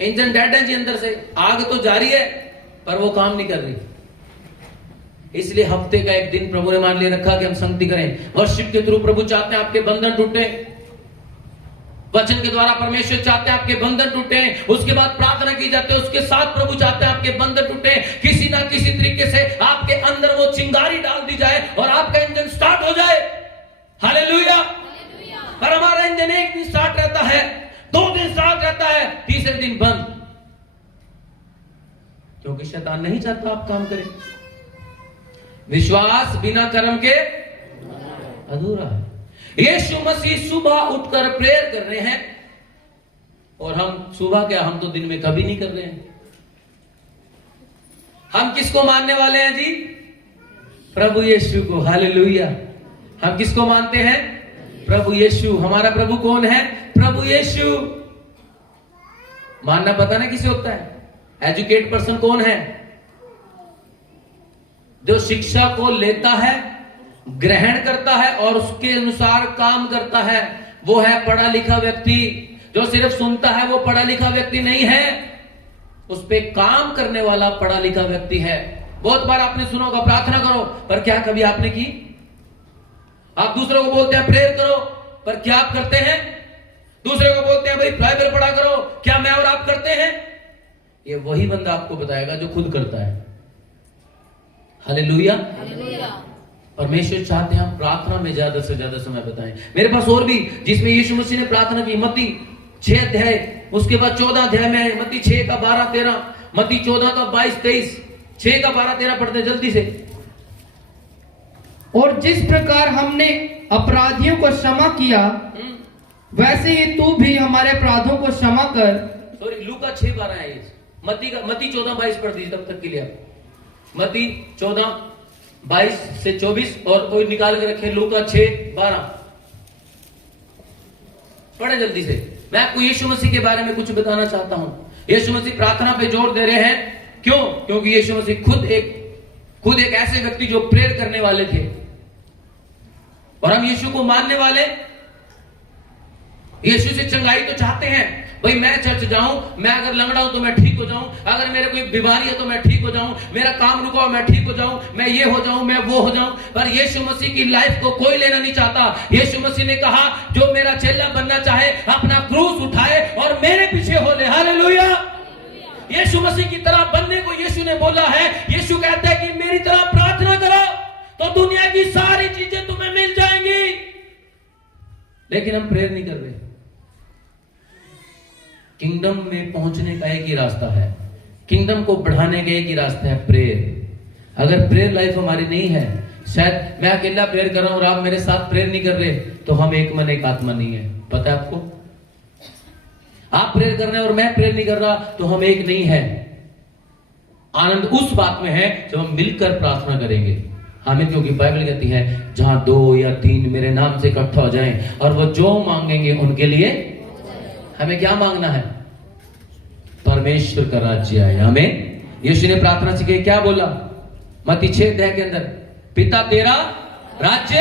इंजन डेड है जी अंदर से, आग तो जारी है पर वो काम नहीं कर रही। इसलिए हफ्ते का एक दिन प्रभु ने हमारे लिए रखा कि हम संगति करें। वर्शिप के थ्रू प्रभु चाहते हैं आपके बंधन टूटे, वचन के द्वारा परमेश्वर चाहते हैं आपके बंधन टूटे, उसके बाद प्रार्थना की जाती है, उसके साथ प्रभु चाहते हैं आपके बंधन टूटे। किसी ना किसी तरीके से आपके अंदर वो चिंगारी डाल दी जाए और आपका इंजन स्टार्ट हो जाए। हालेलुया। पर हमारा इंजन एक दिन स्टार्ट रहता है, 2 दिन स्टार्ट रहता है, तीसरे दिन बंद, क्योंकि शैतान नहीं चाहता आप काम करें। विश्वास बिना कर्म के अधूरा है। यीशु मसीह सुबह उठकर प्रेयर कर रहे हैं, और हम सुबह क्या, हम तो दिन में कभी नहीं कर रहे हैं। हम किसको मानने वाले हैं जी? प्रभु यीशु को। हालेलुया। हम किसको मानते हैं? प्रभु यीशु। हमारा प्रभु कौन है? प्रभु यीशु। मानना पता ना किसे होता है? एजुकेट पर्सन कौन है? जो शिक्षा को लेता है, ग्रहण करता है और उसके अनुसार काम करता है, वो है पढ़ा लिखा व्यक्ति। जो सिर्फ सुनता है वो पढ़ा लिखा व्यक्ति नहीं है, उस पे काम करने वाला पढ़ा लिखा व्यक्ति है। बहुत बार आपने सुना होगा प्रार्थना करो, पर क्या कभी आपने की? आप दूसरों को बोलते हैं प्रेयर करो, पर क्या आप करते हैं? दूसरे को बोलते हैं भाई बाइबल पढ़ा करो, क्या मैं और आप करते हैं? ये वही बंदा आपको बताएगा जो खुद करता है। हालेलुया। परमेश्वर चाहते हैं हम प्रार्थना में ज्यादा से ज्यादा समय बताएं। मेरे पास और भी जिसमें यीशु मसीह ने प्रार्थना की, मत्ती 6 अध्याय, उसके बाद 14 अध्याय में मत्ती 6 का 12-13, मत्ती 14 का 22-23, 6 का 12-13 पढ़ते जल्दी से। और जिस प्रकार हमने अपराधियों को क्षमा किया, वैसे ही तू भी हमारे अपराधों को क्षमा कर। सॉरी, लूका 6:12 है ये। मत्ती 14-22 पढ़ दीजिए तब तक के लिए आप। मत्ती 14:22 से 24, और कोई निकाल के रखे लूका 6:12 पढ़े जल्दी से। मैं आपको यीशु मसीह के बारे में कुछ बताना चाहता हूं। यीशु मसीह प्रार्थना पे जोर दे रहे हैं, क्यों? क्योंकि यीशु मसीह खुद एक ऐसे व्यक्ति जो प्रेयर करने वाले थे, और हम यीशु को मानने वाले, यीशु से चंगाई तो चाहते हैं। भाई मैं चर्च जाऊं, मैं अगर लंगड़ा हूं तो मैं ठीक हो जाऊं, अगर मेरे कोई बीमारी है तो मैं ठीक हो जाऊं, मेरा काम रुका हो मैं ठीक हो जाऊं, मैं ये हो जाऊं, मैं वो हो जाऊं। पर यीशु मसीह की लाइफ को कोई लेना नहीं चाहता। यीशु मसीह ने कहा जो मेरा चेला बनना चाहे अपना क्रूस उठाए और मेरे पीछे हो ले। हालेलुया। यीशु मसीह की तरह बनने को यीशु ने बोला है। यीशु कहता है कि मेरी तरह प्रार्थना करो तो दुनिया की सारी चीजें तुम्हें मिल जाएंगी। लेकिन हम प्रेयर नहीं कर रहे। किंगडम में पहुंचने का एक ही रास्ता है, किंगडम को बढ़ाने का एक ही रास्ता है, प्रेयर। अगर प्रेयर लाइफ हमारी नहीं है, शायद मैं अकेला प्रेयर कर रहा हूं और आप मेरे साथ प्रेयर नहीं कर रहे, तो हम एक मन एक आत्मा नहीं है। पता है आपको? आप प्रेयर कर रहे हैं और मैं प्रेयर नहीं कर रहा, तो हम एक नहीं है। आनंद उस बात में है जब हम मिलकर प्रार्थना करेंगे। हमें, क्योंकि बाइबल कहती है जहां 2 या 3 मेरे नाम से इकट्ठा हो जाएं और वो जो मांगेंगे उनके लिए। हमें क्या मांगना है? परमेश्वर का राज्य आए। हमें यीशु ने प्रार्थना सीखी, क्या बोला मत्ती 6 अध्याय के अंदर? पिता तेरा राज्य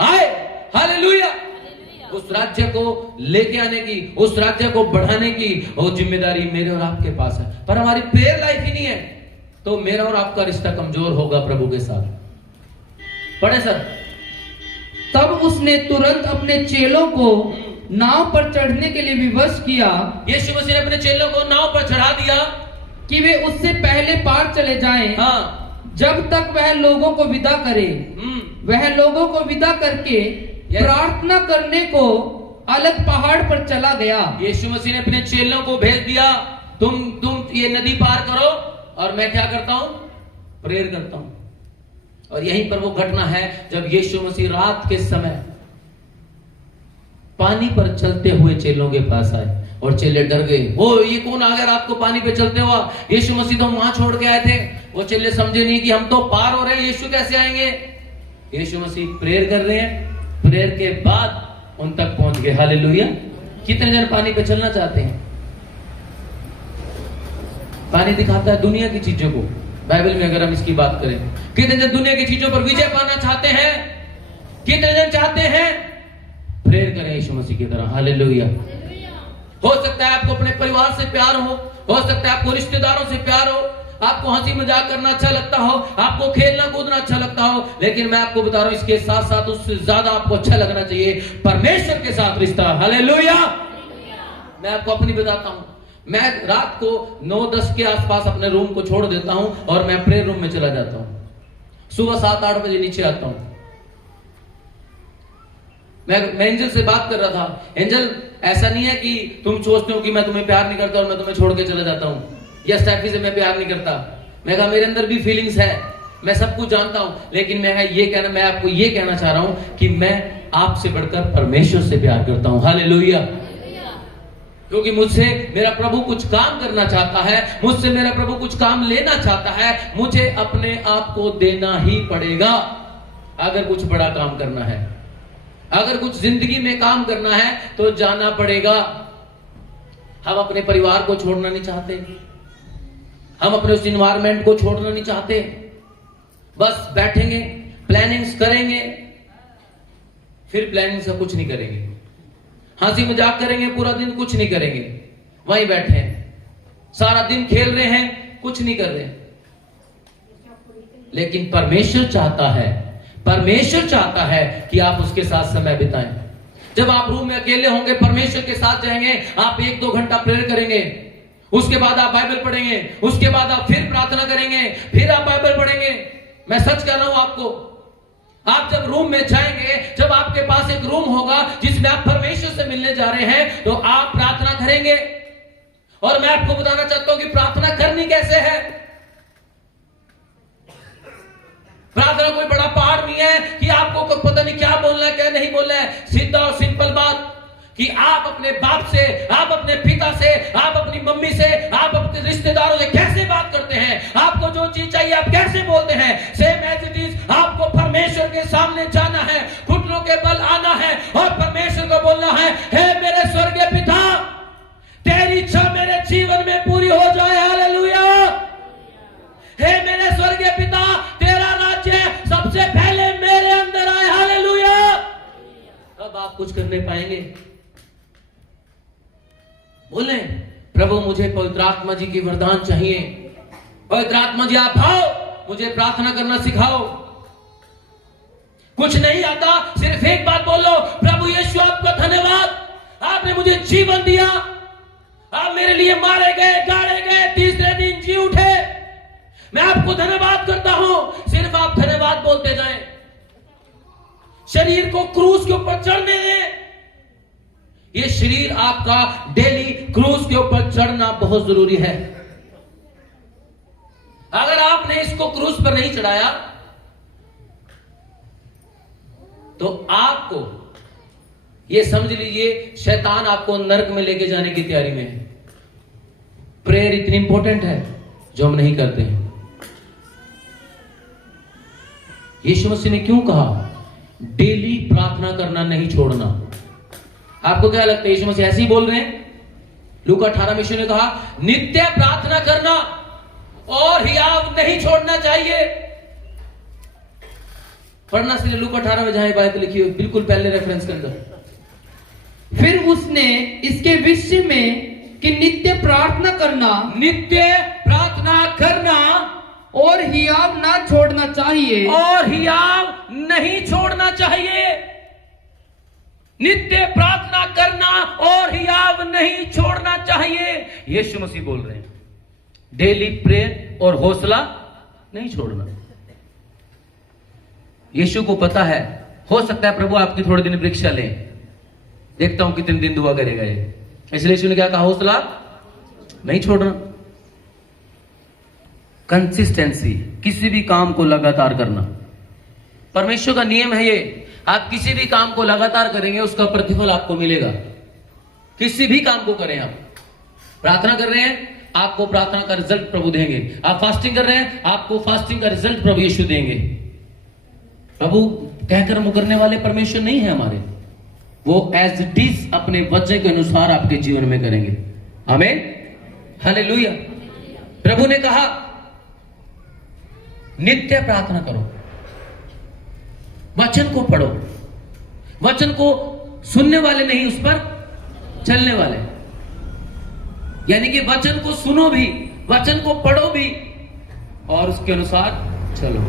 आए। हालेलुया। उस राज्य को लेके आने की, उस राज्य को बढ़ाने की वो जिम्मेदारी मेरे और आपके पास है। पर हमारी प्रेयर लाइफ ही नहीं है, तो मेरा और आपका रिश्ता कमजोर होगा प्रभु के साथ। पढ़े सर। तब उसने तुरंत अपने चेलों को नाव पर चढ़ने के लिए विवश किया। यीशु मसीह ने अपने चेलों को नाव पर चढ़ा दिया कि वे उससे पहले पार चले जाएं, जब तक वह लोगों को विदा करे। वह लोगों को विदा करके प्रार्थना करने को अलग पहाड़ पर चला गया। यीशु मसीह ने अपने चेलों को भेज दिया, तुम ये नदी पार करो और मैं क्या करता हूं? प्रेयर करता हूं। और यहीं पर वो घटना है जब यीशु मसीह रात के समय पानी पर चलते हुए चेलों के पास आए और चेले डर गए। वो ये कौन आ गया रात को पानी पे चलते हुआ? यीशु मसीह तो वहां छोड़ के आए थे। वो चेले समझे नहीं कि हम तो पार हो रहे हैं, यीशु कैसे आएंगे? यीशु मसीह प्रेयर कर रहे हैं, प्रेयर के बाद उन तक पहुंच गए। हालेलुया। कितने जन पानी पे चलना चाहते हैं? पानी दिखाता है दुनिया की चीजों को। बाइबल में अगर हम इसकी बात करें, कितने जन दुनिया की चीजों पर विजय पाना चाहते हैं? कितने जन चाहते हैं? प्रेयर करें यीशु मसीह की तरह। हालेलुया। हो सकता है आपको अपने परिवार से प्यार हो सकता है आपको रिश्तेदारों से प्यार हो, आपको हंसी मजाक करना अच्छा लगता हो, आपको खेलना कूदना अच्छा लगता हो, लेकिन मैं आपको बता रहा हूं इसके साथ साथ उससे ज्यादा आपको अच्छा लगना चाहिए परमेश्वर के साथ रिश्ता। हालेलुया। मैं आपको अपनी बताता हूं, मैं रात को 9-10 के आसपास अपने रूम को छोड़ देता हूं और मैं प्रेयर रूम में चला जाता हूं। सुबह 7-8 बजे नीचे आता हूं। मैं एंजल से बात कर रहा था। एंजल, ऐसा नहीं है कि तुम सोचते हो कि मैं तुम्हें प्यार नहीं करता और मैं तुम्हें छोड़ के चला जाता हूं, या स्टैफी से मैं प्यार नहीं करता। मैं कहा मेरे अंदर भी फीलिंग्स है, मैं सब कुछ जानता हूं, लेकिन मैं आपको ये कहना चाह रहा हूं कि मैं आपसे बढ़कर परमेश्वर से प्यार करता हूं। हालेलुया। क्योंकि मुझसे मेरा प्रभु कुछ काम करना चाहता है, मुझसे मेरा प्रभु कुछ काम लेना चाहता है। मुझे अपने आप को देना ही पड़ेगा अगर कुछ बड़ा काम करना है। अगर कुछ जिंदगी में काम करना है तो जाना पड़ेगा। हम अपने परिवार को छोड़ना नहीं चाहते, हम अपने उस इन्वायरमेंट को छोड़ना नहीं चाहते। बस बैठेंगे, प्लानिंग्स करेंगे, फिर प्लानिंग से कुछ नहीं करेंगे, हंसी मजाक करेंगे, पूरा दिन कुछ नहीं करेंगे, वहीं बैठे हैं, सारा दिन खेल रहे हैं, कुछ नहीं कर रहे। लेकिन परमेश्वर चाहता है कि आप उसके साथ समय बिताएं। जब आप रूम में अकेले होंगे, परमेश्वर के साथ जाएंगे, आप 1-2 घंटा प्रेयर करेंगे, उसके बाद आप बाइबल पढ़ेंगे, उसके बाद आप फिर प्रार्थना करेंगे, फिर आप बाइबल पढ़ेंगे। मैं सच कह रहा हूं आपको, आप जब रूम में जाएंगे, जब आपके पास एक रूम होगा जिसमें आप परमेश्वर से मिलने जा रहे हैं, तो आप प्रार्थना करेंगे। और मैं आपको बताना चाहता हूं कि प्रार्थना करनी कैसे है। प्रार्थना कोई बड़ा पहाड़ नहीं है कि आपको कोई पता नहीं क्या बोलना है, क्या नहीं बोलना है। सीधा और सिंपल बात कि आप अपने बाप से, आप अपने पिता से, आप अपनी मम्मी से, आप अपने रिश्तेदारों से कैसे बात करते हैं, आपको जो चीज चाहिए आप कैसे बोलते हैं, सेम एज इट इज आपको परमेश्वर के सामने जाना है, घुटनों के बल आना है और परमेश्वर को बोलना है, हे मेरे स्वर्गीय पिता, तेरी इच्छा मेरे जीवन में पूरी हो जाए। हालेलुया। हे मेरे स्वर्गीय पिता, तेरा राज्य सबसे पहले मेरे अंदर आए। हालेलुया। तब आप कुछ करने पाएंगे। बोले, प्रभु मुझे पवित्र आत्मा जी की वरदान चाहिए, पवित्र आत्मा जी आप आओ, मुझे प्रार्थना करना सिखाओ। कुछ नहीं आता, सिर्फ एक बात बोलो, प्रभु यीशु आपका धन्यवाद, आपने मुझे जीवन दिया, आप मेरे लिए मारे गए, गाड़े गए, तीसरे दिन जी उठे, मैं आपको धन्यवाद करता हूं। सिर्फ आप धन्यवाद बोलते जाएं, शरीर को क्रूस के ऊपर चढ़ने दें। ये शरीर आपका डेली क्रूस के ऊपर चढ़ना बहुत जरूरी है। अगर आपने इसको क्रूस पर नहीं चढ़ाया तो आपको ये समझ लीजिए, शैतान आपको नरक में लेके जाने की तैयारी में है। प्रेयर इतनी इंपॉर्टेंट है जो हम नहीं करते हैं। यीशु मसीह ने क्यों कहा डेली प्रार्थना करना नहीं छोड़ना? आपको क्या लगता है यीशु मसीह ऐसे ही बोल रहे हैं? लूका 18 में यीशु ने कहा नित्य प्रार्थना करना और हियाव नहीं छोड़ना चाहिए। पढ़ना से लूका 18 में जहां बात लिखी हुई, बिल्कुल पहले रेफरेंस के अंदर। फिर उसने इसके विषय में कि नित्य प्रार्थना करना और हियाव ना छोड़ना चाहिए, और हियाव नहीं छोड़ना चाहिए। नित्य प्रार्थना करना और हियाव नहीं छोड़ना चाहिए। यीशु मसीह बोल रहे हैं डेली प्रेयर और हौसला नहीं छोड़ना। यीशु को पता है, हो सकता है प्रभु आपकी थोड़े दिन परीक्षा लें, देखता हूं कितने दिन दुआ करेगा ये। इसलिए यीशु ने क्या कहा? हौसला नहीं छोड़ना। कंसिस्टेंसी, किसी भी काम को लगातार करना, परमेश्वर का नियम है ये। आप किसी भी काम को लगातार करेंगे उसका प्रतिफल आपको मिलेगा। किसी भी काम को करें, आप प्रार्थना कर रहे हैं आपको प्रार्थना का रिजल्ट प्रभु देंगे, आप फास्टिंग कर रहे हैं आपको फास्टिंग का रिजल्ट प्रभु यीशु देंगे। प्रभु कहकर मुकरने वाले परमेश्वर नहीं है हमारे, वो एज इट इज अपने वचन के अनुसार आपके जीवन में करेंगे। आमीन, हालेलुया। प्रभु ने कहा नित्य प्रार्थना करो, वचन को पढ़ो, वचन को सुनने वाले नहीं उस पर चलने वाले। यानी कि वचन को सुनो भी, वचन को पढ़ो भी और उसके अनुसार चलो।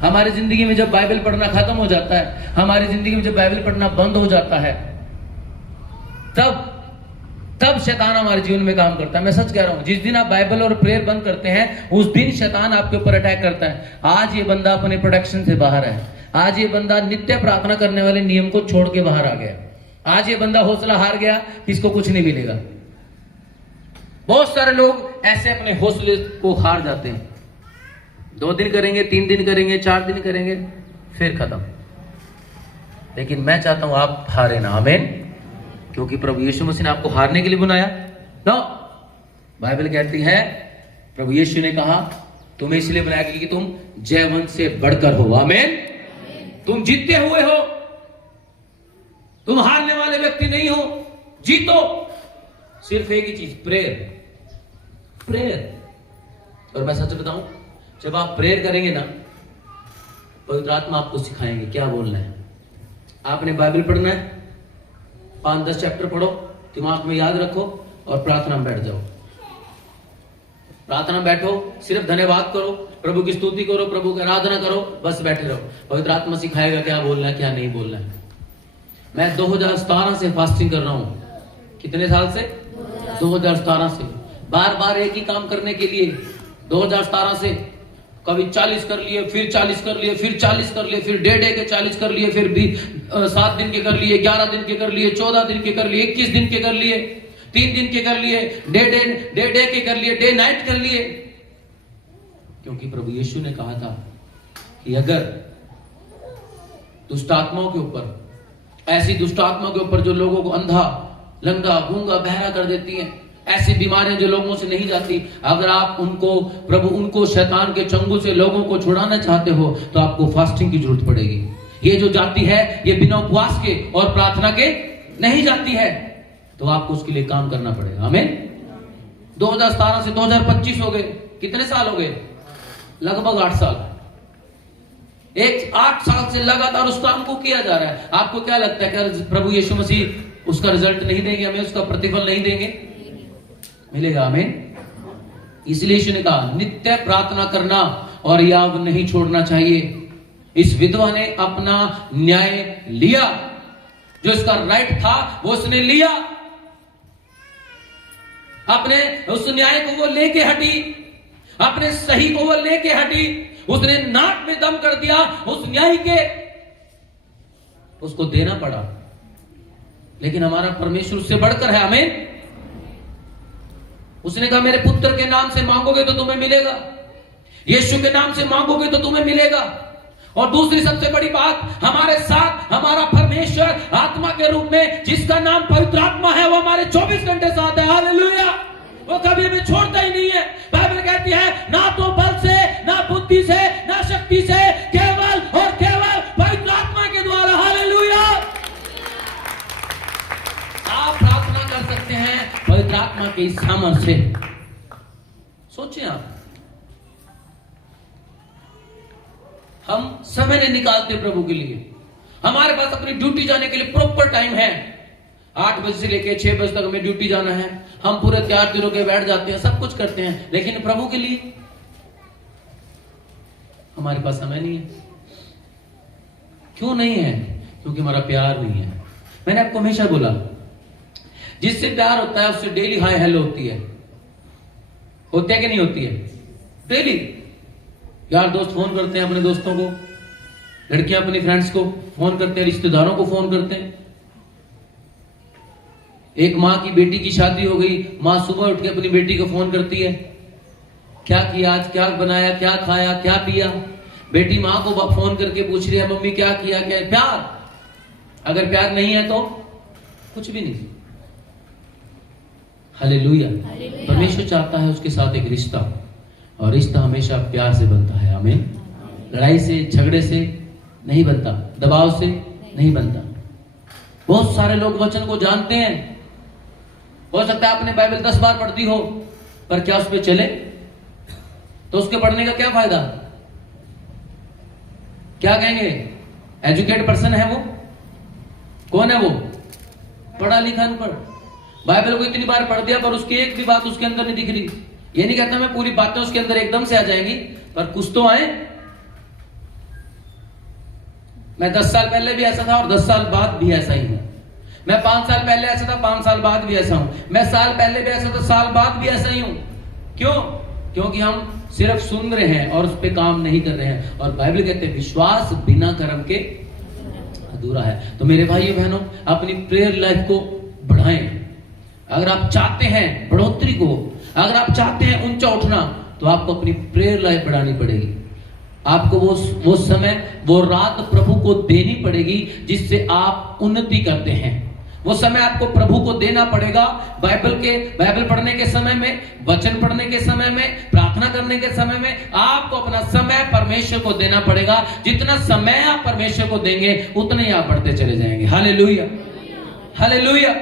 हमारी जिंदगी में जब बाइबल पढ़ना खत्म हो जाता है, हमारी जिंदगी में जब बाइबल पढ़ना बंद हो जाता है, तब शैतान हमारे जीवन में काम करता है। मैं सच कह रहा हूं, जिस दिन आप बाइबल और प्रेयर बंद करते हैं उस दिन शैतान आपके ऊपर अटैक करता है। आज ये बंदा अपने प्रोटेक्शन से बाहर है, आज ये बंदा नित्य प्रार्थना करने वाले नियम को छोड़ के बाहर आ गया, आज ये बंदा हौसला हार गया, इसको कुछ नहीं मिलेगा। बहुत सारे लोग ऐसे अपने हौसले को हार जाते हैं। 2 दिन करेंगे, 3 दिन करेंगे, 4 दिन करेंगे, फिर खत्म। लेकिन मैं चाहता हूं आप हारे ना। आमीन। क्योंकि प्रभु यीशु मसीह ने आपको हारने के लिए बनाया ना। बाइबल कहती है, प्रभु यीशु ने कहा तुम्हें इसलिए बनाया कि तुम जयवंत से बढ़कर हो। आमीन। तुम जीते हुए हो, तुम हारने वाले व्यक्ति नहीं हो, जीतो। सिर्फ एक ही चीज, प्रेयर। और मैं सच बताऊं, जब आप प्रेयर करेंगे ना, पवित्र आत्मा आपको सिखाएंगे क्या बोलना है। आपने बाइबल पढ़ना है, 5-10 चैप्टर पढ़ो, दिमाग में याद रखो और प्रार्थना में बैठ जाओ। प्रार्थना में बैठो, सिर्फ धन्यवाद करो, प्रभु की स्तुति करो, प्रभु की आराधना करो, बस बैठे रहो। पवित्र आत्मा सिखाएगा क्या बोलना है, क्या नहीं बोलना है। मैं 2017 से फास्टिंग कर रहा हूं। कितने साल से? 2017 से। बार बार एक ही काम करने के लिए 2017 से कभी 40 कर लिए, फिर 40 कर लिए, फिर 40 कर लिए, फिर डे के 40 कर लिए, फिर भी 7 दिन के कर लिए, 11 दिन के कर लिए, 14 दिन के कर लिए, 21 दिन के कर लिए, 3 दिन के कर लिए, डे के कर लिए, डे नाइट कर लिए। क्योंकि प्रभु यीशु ने कहा था कि अगर दुष्ट आत्माओं के ऊपर, ऐसी दुष्ट आत्मा के ऊपर जो लोगों को अंधा, लंगड़ा, गूंगा, बहरा कर देती हैं, ऐसी बीमारियां जो लोगों से नहीं जाती, अगर आप उनको शैतान के चंगुल से लोगों को छुड़ाना चाहते हो तो आपको फास्टिंग की जरूरत पड़ेगी। ये जो जाती है, ये बिना उपवास के और प्रार्थना के नहीं जाती है, तो आपको उसके लिए काम करना पड़ेगा। आमीन। 2017 से 2025 हो गए, कितने साल हो गए? लगभग 8 साल। 8 साल से लगातार उस काम को किया जा रहा है। आपको क्या लगता है कि प्रभु यीशु मसीह उसका रिजल्ट नहीं देंगे, हमें उसका प्रतिफल नहीं देंगे? मिलेगा। आमीन। इसलिए यीशु ने कहा नित्य प्रार्थना करना और याग नहीं छोड़ना चाहिए। इस विधवा ने अपना न्याय लिया, जो इसका राइट था वो उसने लिया, अपने उस न्याय को वो लेके हटी, अपने सही को वो लेके हटी, उसने नाक में दम कर दिया उस न्याय के, उसको देना पड़ा। लेकिन हमारा परमेश्वर उससे बढ़कर है। आमीन। उसने कहा मेरे पुत्र के नाम से मांगोगे तो तुम्हें मिलेगा, यीशु के नाम से मांगोगे तो तुम्हें मिलेगा। और दूसरी सबसे बड़ी बात, हमारे साथ हमारा परमेश्वर आत्मा के रूप में, जिसका नाम पवित्र आत्मा है, वो हमारे 24 घंटे साथ है। हालेलुया। वो कभी हमें छोड़ता ही नहीं है। बाइबल कहती है ना तो बल से, ना बुद्धि से, ना शक्ति से, केवल और केवल पवित्र आत्मा के द्वारा। हालेलुया। आप प्रार्थना कर सकते हैं पवित्र आत्मा के सामर्थ्य से। सोचिए आप, हम समय नहीं निकालते प्रभु के लिए। हमारे पास अपनी ड्यूटी जाने के लिए प्रॉपर टाइम है। 8 बजे से लेकर 6 बजे तक हमें ड्यूटी जाना है। हम पूरे तैयार तिरो के बैठ जाते हैं, सब कुछ करते हैं, लेकिन प्रभु के लिए हमारे पास समय नहीं है। क्यों नहीं है? क्योंकि हमारा प्यार नहीं है। मैंने आपको हमेशा बोला, जिससे प्यार होता है उससे डेली हाय हेलो होती है। होती है कि नहीं होती है? डेली यार दोस्त फोन करते हैं अपने दोस्तों को, लड़कियां अपनी फ्रेंड्स को फोन करते हैं, रिश्तेदारों को फोन करते हैं। एक माँ की बेटी की शादी हो गई, माँ सुबह उठ के अपनी बेटी को फोन करती है, क्या किया आज, क्या बनाया, क्या खाया, क्या पिया। बेटी माँ को फोन करके पूछ रही है मम्मी क्या किया, क्या। प्यार। अगर प्यार नहीं है तो कुछ भी नहीं। हालेलुया। परमेश्वर चाहता है उसके साथ एक रिश्ता, और रिश्ता हमेशा प्यार से बनता है। आमीन। लड़ाई से, झगड़े से नहीं बनता, दबाव से नहीं बनता। बहुत सारे लोग वचन को जानते हैं, हो सकता है आपने बाइबल 10 बार पढ़ती हो, पर क्या उस पे चले तो उसके पढ़ने का क्या फायदा? क्या कहेंगे? एजुकेटेड पर्सन है वो? कौन है वो? पढ़ा लिखा अनपढ़। बाइबल को इतनी बार पढ़ दिया पर उसकी एक भी बात उसके अंदर नहीं दिख रही। ये नहीं कहता मैं पूरी बातें उसके अंदर एकदम से आ जाएंगी, पर कुछ तो आए। मैं 10 साल पहले भी ऐसा था और 10 साल बाद भी ऐसा ही हूं। मैं 5 साल पहले ऐसा था, 5 साल बाद भी ऐसा हूं। मैं साल पहले भी ऐसा था, साल बाद भी ऐसा ही हूं। क्यों? क्योंकि हम सिर्फ सुन रहे हैं और उस पर काम नहीं कर रहे हैं। और बाइबल कहते हैं विश्वास बिना कर्म के अधूरा है। तो मेरे भाइयों बहनों, अपनी प्रेयर लाइफ को बढ़ाएं। अगर आप चाहते हैं बढ़ोतरी को, अगर आप चाहते हैं ऊंचा उठना, तो आपको अपनी प्रेयर लाइफ बढ़ानी पड़ेगी। आपको वो समय, वो रात प्रभु को देनी पड़ेगी जिससे आप उन्नति करते हैं। वो समय आपको प्रभु को देना पड़ेगा। बाइबल पढ़ने के समय में, वचन पढ़ने के समय में, प्रार्थना करने के समय में आपको अपना समय परमेश्वर को देना पड़ेगा। जितना समय आप परमेश्वर को देंगे उतने ही आप बढ़ते चले जाएंगे। हालेलुया। हालेलुया।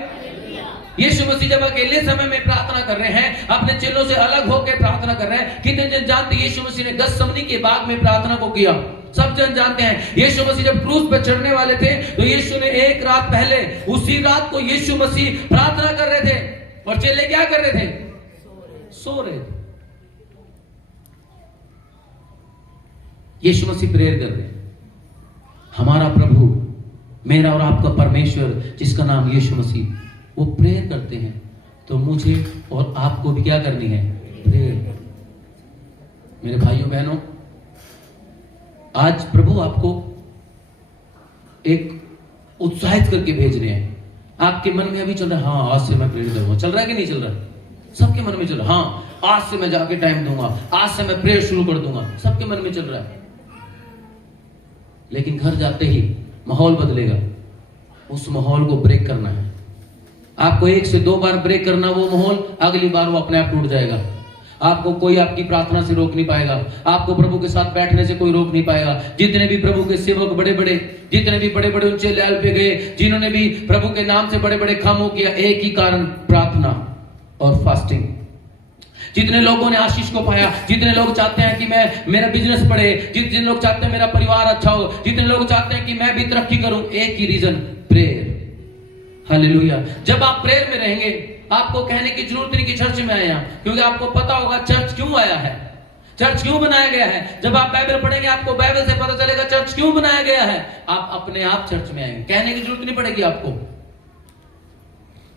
यीशु मसीह जब अकेले समय में प्रार्थना कर रहे हैं, अपने चेलों से अलग होकर प्रार्थना कर रहे हैं। कितने जन जानते हैं यीशु मसीह ने गतसमनी के बाग में प्रार्थना को किया? सब जन जानते हैं। यीशु मसीह जब क्रूस पर चढ़ने वाले थे तो यीशु ने एक रात पहले, उसी रात को यीशु मसीह प्रार्थना कर रहे थे और चेले क्या कर रहे थे? सो रहे थे। यीशु मसीह प्रेयर कर रहे हैं। हमारा प्रभु, मेरा और आपका परमेश्वर जिसका नाम यीशु मसीह, वो प्रेयर करते हैं। तो मुझे और आपको भी क्या करनी है? प्रेयर। मेरे भाइयों बहनों, आज प्रभु आपको एक उत्साहित करके भेज रहे हैं। आपके मन में अभी चल रहा है, हाँ आज से मैं प्रेयर करूंगा। चल रहा है कि नहीं चल रहा? सबके मन में चल रहा है, हाँ आज से मैं जाके टाइम दूंगा, आज से मैं प्रेयर शुरू कर दूंगा। सबके मन में चल रहा है। लेकिन घर जाते ही माहौल बदलेगा। उस माहौल को ब्रेक करना है। आपको 1 से 2 बार ब्रेक करना वो माहौल, अगली बार वो अपने आप टूट जाएगा। आपको कोई आपकी प्रार्थना से रोक नहीं पाएगा। आपको प्रभु के साथ बैठने से कोई रोक नहीं पाएगा। जितने भी प्रभु के सेवक बड़े बड़े, जितने भी बड़े बड़े ऊंचे लेवल पे गए, जिन्होंने भी प्रभु के नाम से बड़े बड़े कामों किया, एक ही कारण, प्रार्थना और फास्टिंग। जितने लोगों ने आशीष को पाया, जितने लोग चाहते हैं कि मेरा बिजनेस बढ़े, जितने लोग चाहते हैं मेरा परिवार अच्छा हो, जितने लोग चाहते हैं कि मैं भी तरक्की करूं, एक ही रीजन, प्रेयर। हालेलुया। जब आप प्रेयर में रहेंगे, आपको कहने की जरूरत नहीं कि चर्च में आए हैं, क्योंकि आपको पता होगा चर्च क्यों आया है, चर्च क्यों बनाया गया है। जब आप बाइबल पढ़ेंगे आपको बाइबल से पता चलेगा चर्च क्यों बनाया गया है। आप अपने आप चर्च में आएंगे, कहने की जरूरत नहीं पड़ेगी आपको।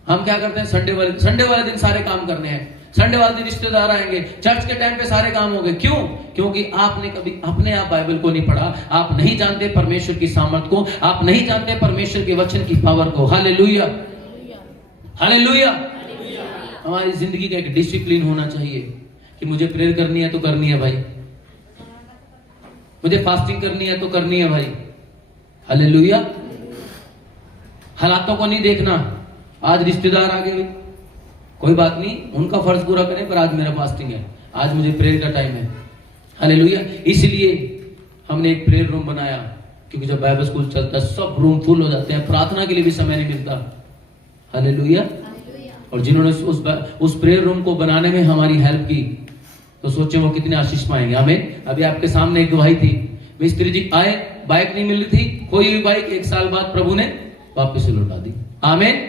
हम क्या करते हैं? संडे वाले दिन सारे काम करने हैं, संडे वाले दिन रिश्तेदार आएंगे, चर्च के टाइम पे सारे काम हो गए। क्यों? क्योंकि आपने कभी अपने आप बाइबल को नहीं पढ़ा। आप नहीं जानते परमेश्वर की सामर्थ को, आप नहीं जानते परमेश्वर के वचन की पावर को। Hallelujah, hallelujah. हमारी जिंदगी का एक डिसिप्लिन होना चाहिए कि मुझे प्रेयर करनी है तो करनी है भाई, मुझे फास्टिंग करनी है तो करनी है भाई। हालेलुया। हालातों को नहीं देखना। आज रिश्तेदार आ गए, कोई बात नहीं, उनका फर्ज पूरा करें, पर आज मेरा फास्टिंग है, आज मुझे प्रेयर का टाइम है। हालेलुया। इसलिए हमने एक प्रेयर रूम बनाया, क्योंकि जब बाइबल स्कूल चलता है सब रूम फुल हो जाते हैं, प्रार्थना के लिए भी समय नहीं मिलता। हालेलुया। और जिन्होंने उस प्रेयर रूम को बनाने में हमारी हेल्प की, तो सोचे वो कितने आशीष पाएंगे। आमीन। अभी आपके सामने एक गवाही थी, मिस्त्री जी आए, बाइक नहीं मिल रही थी, कोई भी बाइक 1 साल बाद प्रभु ने वापस से लौटा दी। आमीन।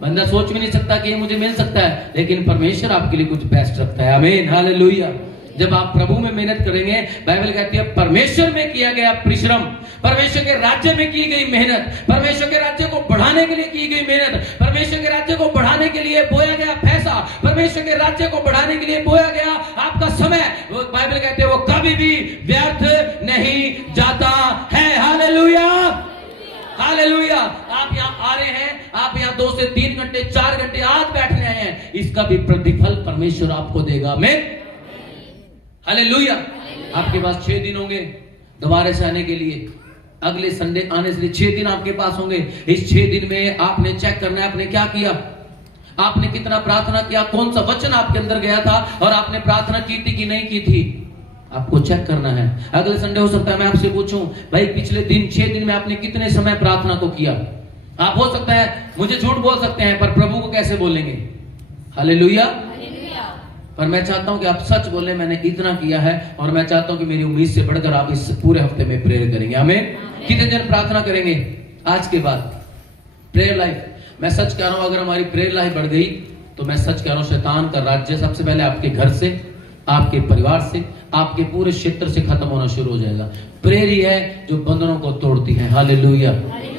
बंदा सोच भी नहीं सकता कि ये मुझे मिल सकता है, लेकिन परमेश्वर आपके लिए कुछ बेस्ट रखता है। आमीन, हालेलुया। जब आप प्रभु में मेहनत करेंगे, बाइबल कहती है परमेश्वर में किया गया परिश्रम, परमेश्वर के राज्य में की गई मेहनत, परमेश्वर के राज्य को बढ़ाने के लिए की गई मेहनत, परमेश्वर के राज्य को बढ़ाने के लिए बोया गया पैसा, परमेश्वर के राज्य को बढ़ाने के लिए बोया गया आपका समय, बाइबल कहते हैं वो कभी भी व्यर्थ नहीं जाता है। Hallelujah, hallelujah. आप यहाँ आ रहे हैं, आप यहाँ 2 से 3 घंटे 4 घंटे आज बैठने आए हैं, इसका भी प्रतिफल परमेश्वर आपको देगा। आमीन, हालेलुया। आपके पास 6 दिन होंगे दोबारा से आने के लिए, अगले संडे आने से 6 दिन आपके पास होंगे। इस 6 दिन में आपने चेक करना है आपने क्या किया, आपने कितना प्रार्थना किया, कौन सा वचन आपके अंदर गया था और आपने प्रार्थना की थी कि नहीं की थी, आपको चेक करना है। अगले संडे हो सकता है मैं आपसे पूछूं, भाई पिछले दिन 6 दिन में आपने कितने समय प्रार्थना को किया। आप हो सकता है मुझे झूठ बोल सकते हैं, पर प्रभु को कैसे बोलेंगे। हालेलुया। पर मैं चाहता हूं कि आप सच बोलें, मैंने इतना किया है, और मैं चाहता हूं कि मेरी उम्मीद से बढ़कर आप इस पूरे हफ्ते में प्रेयर करेंगे। हमें कितने दिन प्रार्थना करेंगे आज के बाद? प्रेयर लाइफ, मैं सच कह रहा हूं, अगर हमारी प्रेयर लाइफ बढ़ गई तो मैं सच कह रहा हूं शैतान का राज्य सबसे पहले आपके घर से, आपके परिवार से, आपके पूरे क्षेत्र से खत्म होना शुरू हो जाएगा। प्रेयर ही है जो बंधनों को तोड़ती है। हालेलुया।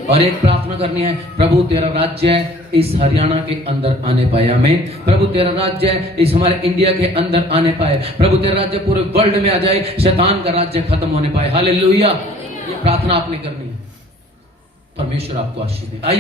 और एक प्रार्थना करनी है, प्रभु तेरा राज्य इस हरियाणा के अंदर आने पाए। हमें प्रभु तेरा राज्य इस हमारे इंडिया के अंदर आने पाए, प्रभु तेरा राज्य पूरे वर्ल्ड में आ जाए, शैतान का राज्य खत्म होने पाए। हालेलुया। ये प्रार्थना आपने करनी है। परमेश्वर आपको आशीष दे। आइए